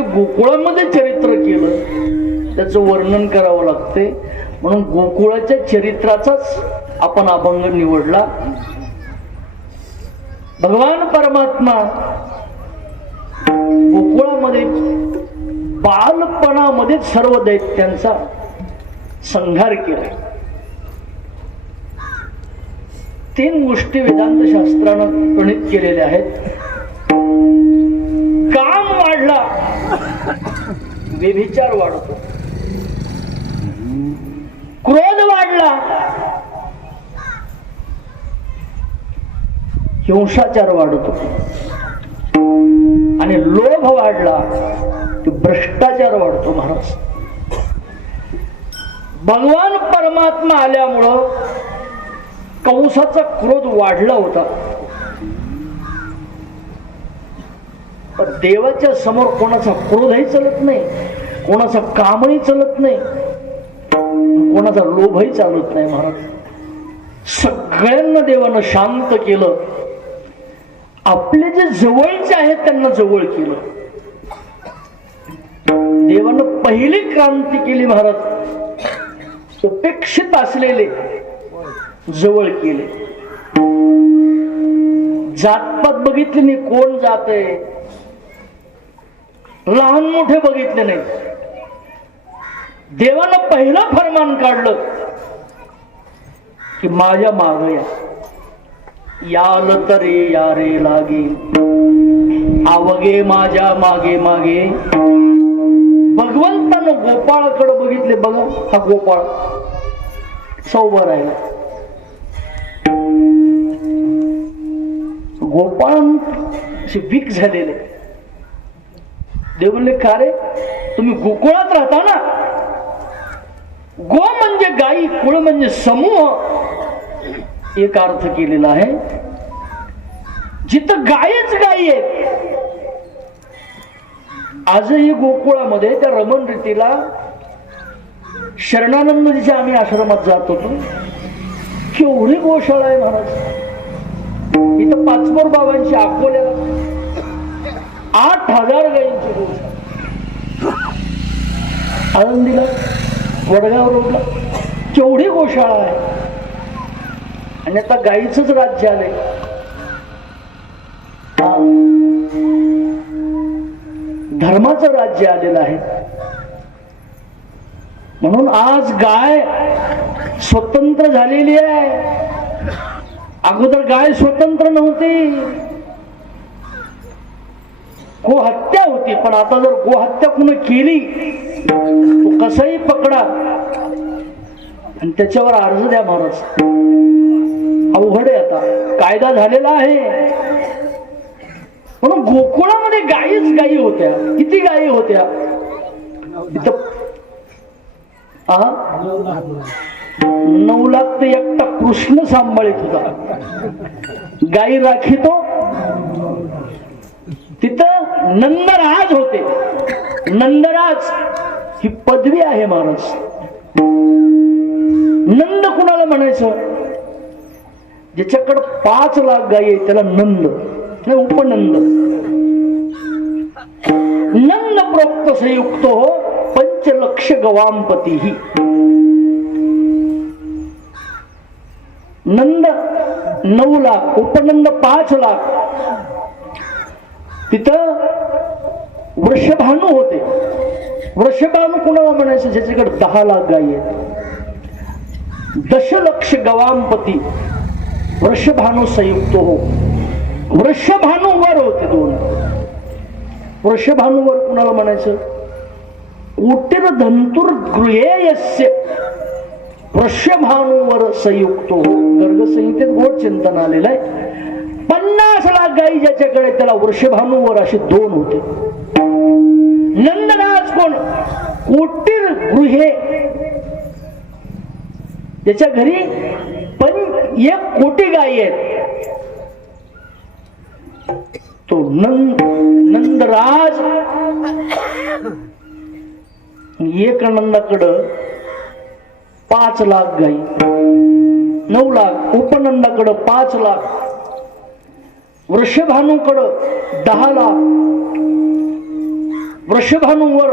गोकुळामध्ये चरित्र केलं त्याचं वर्णन करावं लागते, म्हणून गोकुळाच्या चरित्राचाच आपण अभंग निवडला. भगवान परमात्मा गोकुळामध्ये बालपणामध्ये सर्व दैत्यांचा संहार केला. 3 गोष्टी वेदांत शास्त्रानं प्रणीत केलेल्या आहेत. काम वाढला, व्यभिचार वाढतो. क्रोध वाढला, हिंसाचार वाढतो. आणि लोभ वाढला की भ्रष्टाचार वाढतो. महाराज, भगवान परमात्मा आल्यामुळं कंसाचा क्रोध वाढला होता. पण देवाच्या समोर कोणाचा क्रोधही चलत नाही, कोणाचा कामही चलत नाही, कोणाचा लोभही चालत नाही. महाराज, सगळ्यांना देवानं शांत केलं. आपले जे जवळचे आहेत त्यांना जवळ केलं. देवानं पहिली क्रांती केली. महाराज, उपेक्षित असलेले जवळ केले. जातपात बघितले नाही, कोण जात आहे, लहान मोठे बघितले नाही. देवानं पहिलं फरमान काढलं की माझ्या माग या, याल तरी या रे लागे, आवगे माझ्या मागे मागे. भगवंतानं गोपाळाकडे बघितले. बघा, हा गोपाळ सौभा राहिला. गोपाळ वीक झालेले. देव म्हणले, का रे, तुम्ही गोकुळात राहता ना. गो म्हणजे गाई, कुळ म्हणजे समूह, एक अर्थ केलेला आहे. जिथं गायच गायी आहेत. आजही गोकुळामध्ये त्या रमण रीतीला शरणानंदजीच्या आम्ही आश्रमात जात होतो. केवढी गोशाळा आहे महाराज. इथं पाचपोर बाबांची अकोल्याला 8,000 गायींची गोशाळा. आळंदीला वडगाव रोडला केवढी गोशाळा आहे. आणि आता गायीचंच राज्य आलंय. धर्माचं राज्य आलेलं आहे. म्हणून आज गाय स्वतंत्र झालेली आहे. अगोदर गाय स्वतंत्र नव्हती, गोहत्या होती. पण आता जर गोहत्या कुणी केली तो कसाही पकडा आणि त्याच्यावर अर्ज द्या महाराज. अवघड आहे. आता कायदा झालेला आहे. म्हणून गोकुळामध्ये गायीच गायी होत्या. किती गायी होत्या इथं? 9 लाख ते एकटा कृष्ण सांभाळीत होता. गायी राखीतो. तिथं नंदराज होते. नंदराज ही पदवी आहे महाराज. नंद कुणाला म्हणायचं? ज्याच्याकडे 5 लाख गायी आहे त्याला नंद, नाही उपनंद. नंद प्रोक्त संयुक्त हो 5 लक्ष गवामपती. नंद 9 लाख, उपनंद 5 लाख. तिथं वृषभानू होते. वृषभानू कुणाला म्हणायचं? ज्याच्याकडे 10 लाख गायी आहेत. दशलक्ष गवामपती वृषभानू संयुक्त हो. वृषभानूवर होते 2. वृषभानूवर कुणाला म्हणायचं? कोटीर धंतुर गृहेयस्य वृषभानूवर संयुक्त हो. गर्ग संहितेत गोड चिंतन आलेलं आहे. 50 लाख गायी ज्याच्याकडे त्याला वृषभानूवर असे 2 होते. नंदराज कोण? कोटीर गृहे, त्याच्या घरी 1 कोटी गायी आहेत. तो नंदराज एक नंदाकडं 5 लाख गायी, 9 लाख. उपनंदाकडं 5 लाख, वृषभानूकडं 10 लाख. वृषभानूवर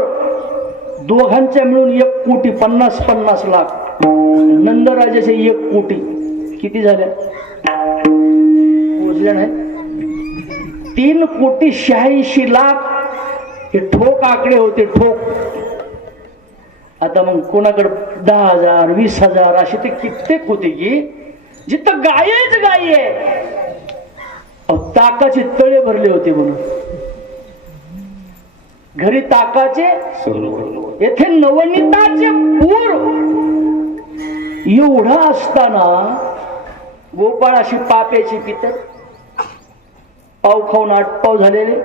दोघांच्या मिळून 1 कोटी 50 लाख. नंदराजाचे 1 कोटी किती झाल्या? मोजल्या नाही. 3 कोटी 86 लाख. हे ठोक आकडे होते, ठोक. आता मग कोणाकडे 10,000 20,000 असे ते कित्येक होते की जिथं गायच गायी आहे. ताकाचे तळे भरले होते म्हणून. घरी ताकाचे, येथे नवनीताचे पूर. एवढा असताना गोपाळ अशी पाप्याची पितर, पाव खाऊन 8 पाव झालेले.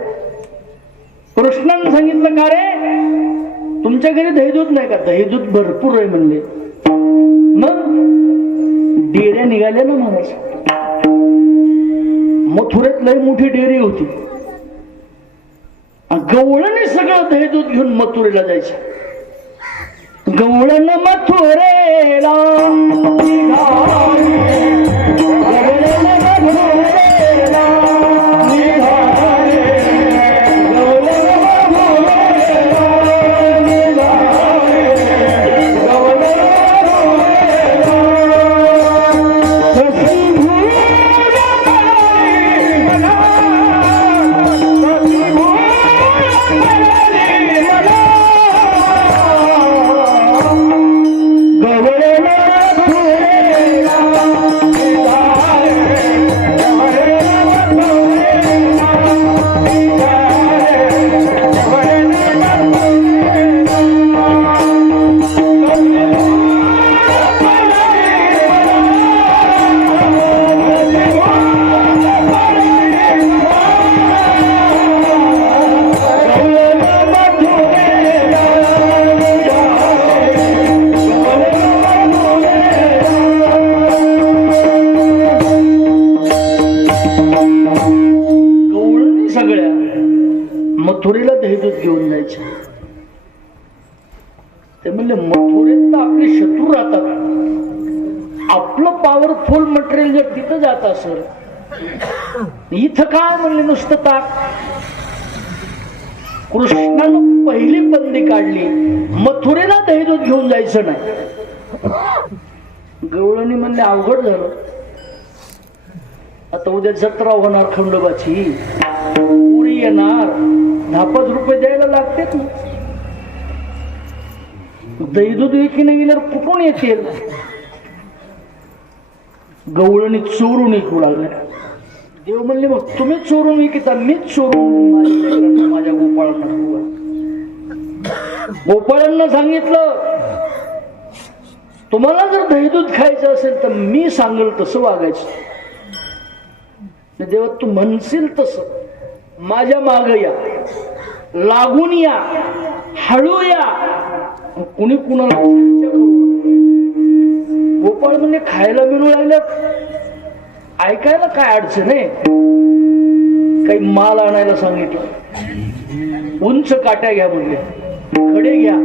कृष्णाने सांगितलं का रे तुमच्या घरी दही दूध नाही का? दही दूध भरपूर आहे म्हणले. मग डेऱ्या निघाल्या ना महाराज. मथुरेत लय मोठी डेअरी होती. गवळणी सगळं दही दूध घेऊन मथुरेला जायचे. गवळण मथुरेला मथुरेला दही दूध घेऊन जायचे. ते म्हणले मथुरेत तर आपले शत्रू राहतात. आपलं पॉवरफुल मटेरियल जर तिथं जात असेल इथं काय म्हणले नुसतं ताक. कृष्णानं पहिली बंदी काढली, मथुरेला दही दूध घेऊन जायचं नाही. गवळणी म्हणले अवघड झालं, आता उद्या जत्रा होणार खंडोबाची, पुरी येणार, 10-5 रुपये द्यायला लागतेच ना. दही दूध विकीने गेल्यावर कुठून येतील. गवळणी चोरून विकू लागल्या. देव म्हणले मग तुम्ही चोरून विकता, मीच चोरून माझ्या गोपाळांना सांगितलं, तुम्हाला जर दही दूध खायचं असेल तर मी सांगेल तसं वागायचं. देवा तू म्हणशील तसं माझ्या माग या, लागून या, हळू या, कुणी कुणाला गोपाळ म्हणजे खायला मिळू लागलं, ऐकायला काय अडचण आहे. काही माल आणायला सांगितलं, उंच काट्या घ्या म्हणजे, खडे घ्या,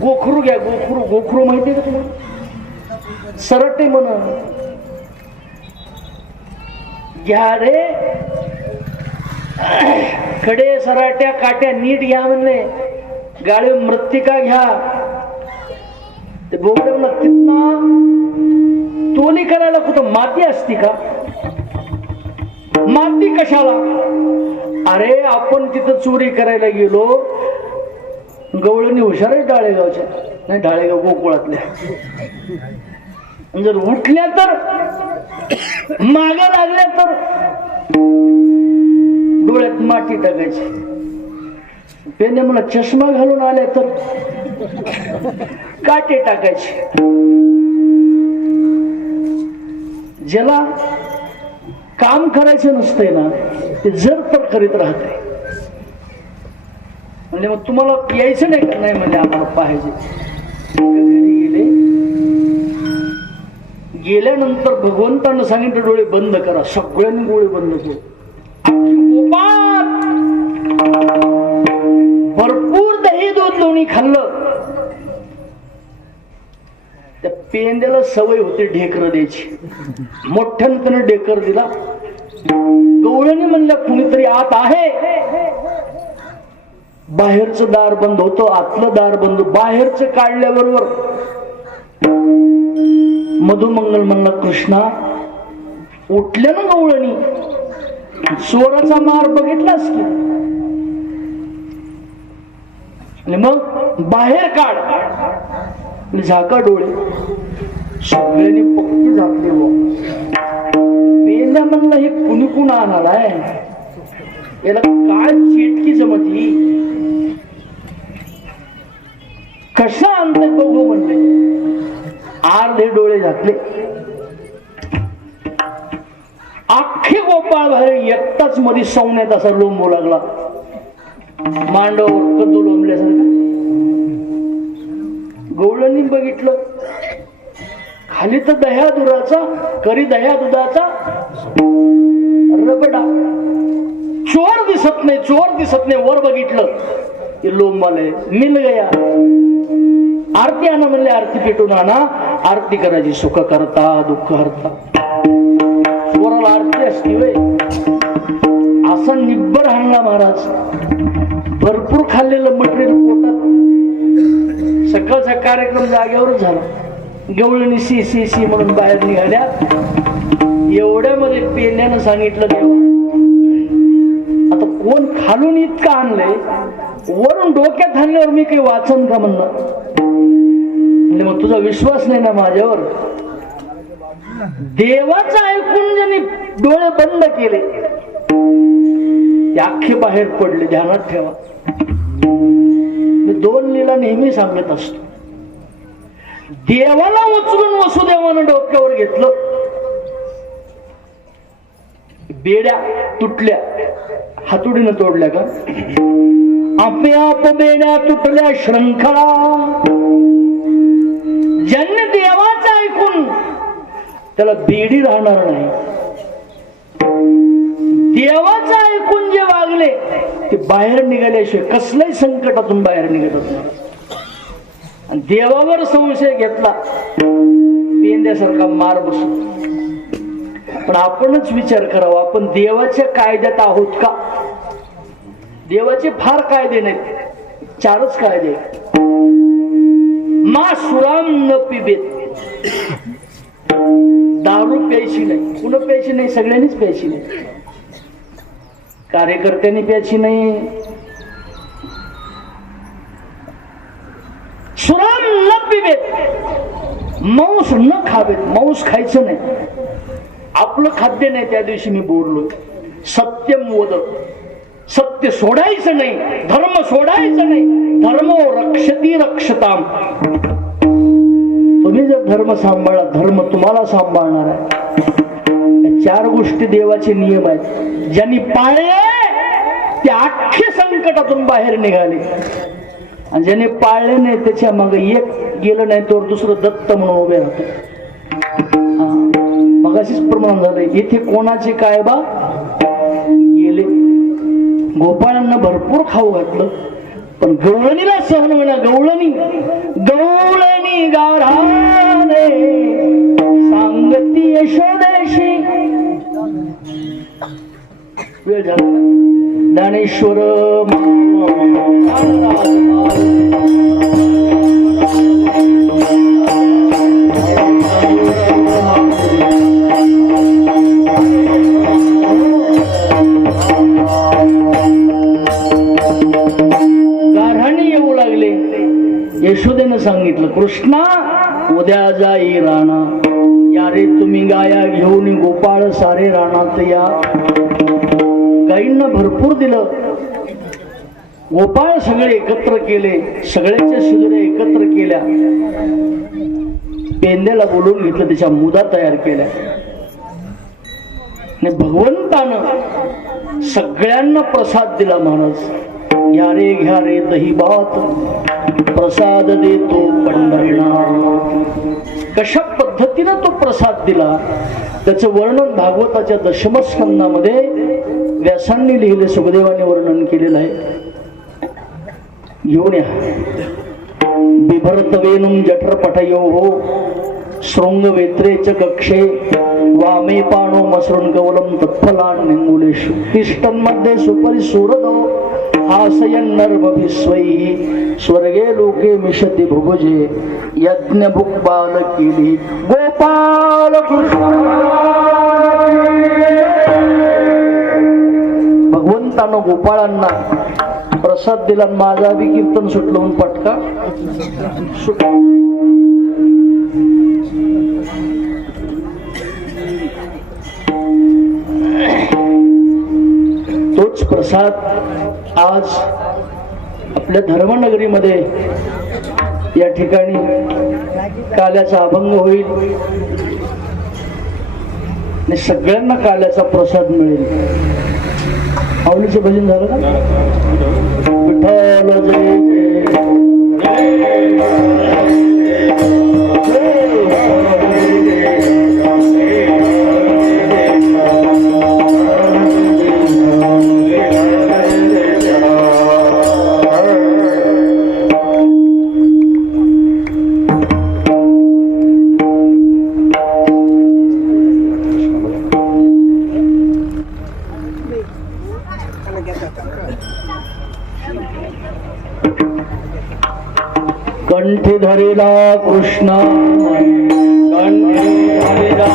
गोखरू घ्या. गोखरू माहितीये का तुम्हाला? सरटे म्हणा घ्या रे, खडे सराट्या काट्या नीट घ्या म्हणले. गाडी मृत्तिका घ्या. ते बोबडे म्हणा तिथनं तोली करायला कुठं माती असती का? माती कशाला? अरे आपण तिथं चोरी करायला गेलो. गवळणी हुशार आहे डाळेगावच्या, नाही डाळेगाव गोकुळातल्या. जर उठल्या तर, माग लागल्या तर डोळ्यात माती टाकायची. पेने मला चष्मा घालून आल्या तर काटे टाकायचे. ज्याला काम करायचं नसतंय ना ते जर तर करीत राहतंय. म्हणजे मग तुम्हाला यायचं नाही का? नाही म्हणजे आम्हाला पाहिजे. घरी गेले, गेल्यानंतर भगवंतानं सांगितलं डोळे बंद करा. सगळ्यांनी डोळे बंद केले. गोपाळ भरपूर दही दूध लोणी खाल्लं. त्या पेंद्याला सवय होती ढेकर द्यायची. मोठ्यानं त्यानं ढेकर दिला. गवळणी म्हणलं कुणीतरी आत आहे. बाहेरचं दार बंद होतं, आतलं दार बंद. बाहेरचं काढल्याबरोबर मधुमंगल म्हणला कृष्णा. उठल्या ना गवळणी. चोराचा मार बघितलास की. मग बाहेर काढ. झाका डोळे. सगळ्यांनी पक्की झाकले. पेल्या म्हणलं हे कुणी कुण आणणार आहे, याला काय चिटकी जमती, कशा आणते बघू म्हणले. अर्धे डोळे झाकले. अख्खे गोपाळ बाहेर एकटाच मध्ये सवण्यात असा लोंबू लागला. मांडव कदू लोंबल्यासारखा. गवळणी बघितलं खाली तर दह्या दुधाचा, करी दह्या दुधाचा रबडा. चोर दिसत नाही, चोर दिसत नाही. वर बघितलं की लोंबाले मिल गया. आरती आणा म्हणले. आरती पेटून आणा. आरती करायची. सुख करता दुःख हरता. चोराला आरती असती वे. असा निब्बर हाणला महाराज. भरपूर खाल्लेलं मटेरियल पोटात. सकाळचा कार्यक्रम जागेवरच झाला. गवळणी सी सी सी म्हणून बाहेर निघाल्या. एवढ्यामध्ये पेल्यानं सांगितलं देवा आता कोण खालून इतकं आणलंय, वरून डोक्यात आणल्यावर मी काही वाचन का म्हणलं. म्हणजे मग तुझा विश्वास नाही ना माझ्यावर. देवाचं ऐकून ज्यांनी डोळे बंद केले ते अख्खे बाहेर पडले. ध्यानात ठेवा. मी 2 लीला नेहमी सांगत असतो. देवाला उचलून वसुदेवानं डोक्यावर घेतलं. बेड्या तुटल्या. हातुडीनं तोडल्या का? आपोआप बेड्या तुटल्या. श्रंखळा. ज्यांनी देवाचं ऐकून त्याला बेडी राहणार नाही. देवाचं ऐकून जे वागले ते बाहेर निघाल्याशिवाय कसल्याही संकटातून बाहेर निघत नाही. आणि देवावर संशय घेतला पेंद्यासारखा मार बसू. पण आपणच विचार करावा, आपण देवाच्या कायद्यात आहोत का? देवाचे फार कायदे नाहीत, 4च कायदे. मा सुराम न पिबेत, दारू प्यायची नाही. कुणं प्यायची नाही? सगळ्यांनीच प्यायची नाही. कार्यकर्त्यांनी प्यायची नाही. सुराम न पिबेत, मांस न खावेत. मांस खायचं नाही, आपलं खाद्य नाही. त्या दिवशी मी बोललो, सत्यम वद, सत्य सोडायचं नाही, धर्म सोडायचं नाही. धर्मो रक्षती रक्षताम. तुम्ही जर धर्म सांभाळला, धर्म तुम्हाला सांभाळणार आहे. 4 गोष्टी देवाचे नियम आहेत. ज्यांनी पाळले ते अख्खे संकटातून बाहेर निघाले, आणि ज्याने पाळले नाही त्याच्या मागे एक गेलं नाही तर दुसरं दत्त म्हणून उभे राहतात. मग अशीच प्रमाण झालंय. इथे कोणाचे काय बा गेले. गोपाळांना भरपूर खाऊ घातलं, पण गवळणीला सहन होईना. गवळणी गवळणी गाराने सांगती यशोदेशी. वेळ झाला. ज्ञानेश्वर गारहाणी येऊ लागले. यशोदेनं सांगितलं, कृष्णा उद्या जाई राणा. या रे तुम्ही गाया घेऊन गोपाळ सारे रानात या. गाईंना भरपूर दिलं. गोपाळ सगळे एकत्र केले, सगळ्याच्या शिदुऱ्या एकत्र केल्या. पेंद्याला बोलवून घेतलं, त्याच्या मुदा तयार केल्या. आणि भगवंतानं सगळ्यांना प्रसाद दिला. महाराज, या रे घ्या रे दही भात, प्रसाद देतो पंढरीनाथ. कशा पद्धतीनं तो प्रसाद दिला त्याचं वर्णन भागवताच्या दशमस्कंदामध्ये व्यासांनी लिहिले, सुखदेवाने वर्णन केलेलं आहे. घेऊन या. बिभर्तवेनुम जठर पठयो शृंग वेत्रेच कक्षे वामे पाणो मसृण कवलम तत्फलान निंगुलेषु तिष्ठन्मध्ये सुपरि सूरदो हासयन् नर्मभिस्वैः स्वर्गे लोके मिशति भुभुजे यज्ञ भुक् बालकीली. गोपाल कृष्ण. भगवंतानं गोपाळांना प्रसाद दिला. माझा बी कीर्तन सुटलं म्हणून पटका तोच प्रसाद आज आपल्या धर्मनगरीमध्ये या ठिकाणी काल्याचा अभंग होईल आणि सगळ्यांना काल्याचा प्रसाद मिळेल. माऊलीचं भजन झालं का? विठ्ठल जय कंठी धरिला कृष्ण, कंठी धरिला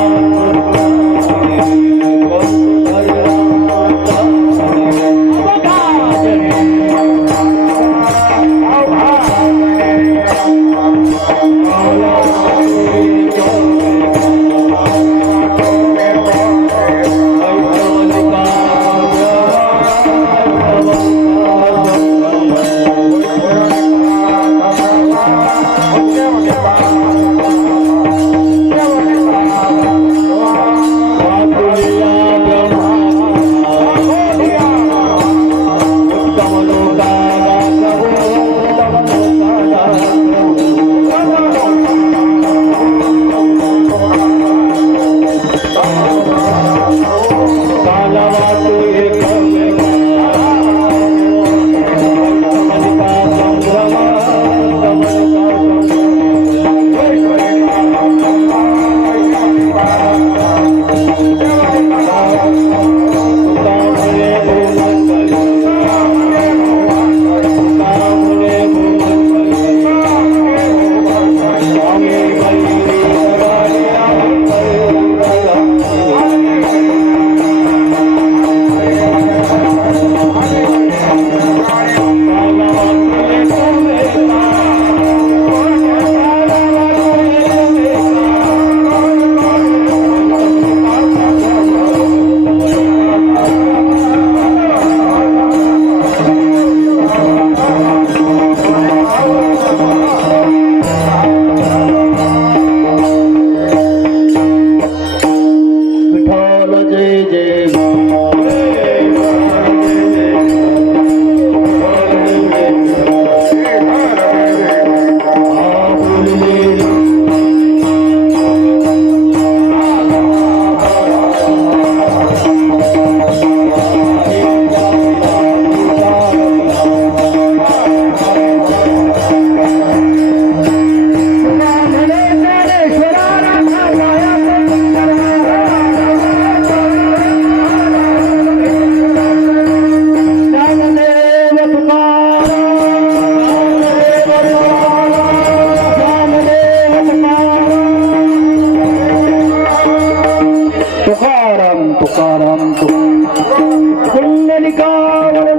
तुकाराम पुंडलिकावर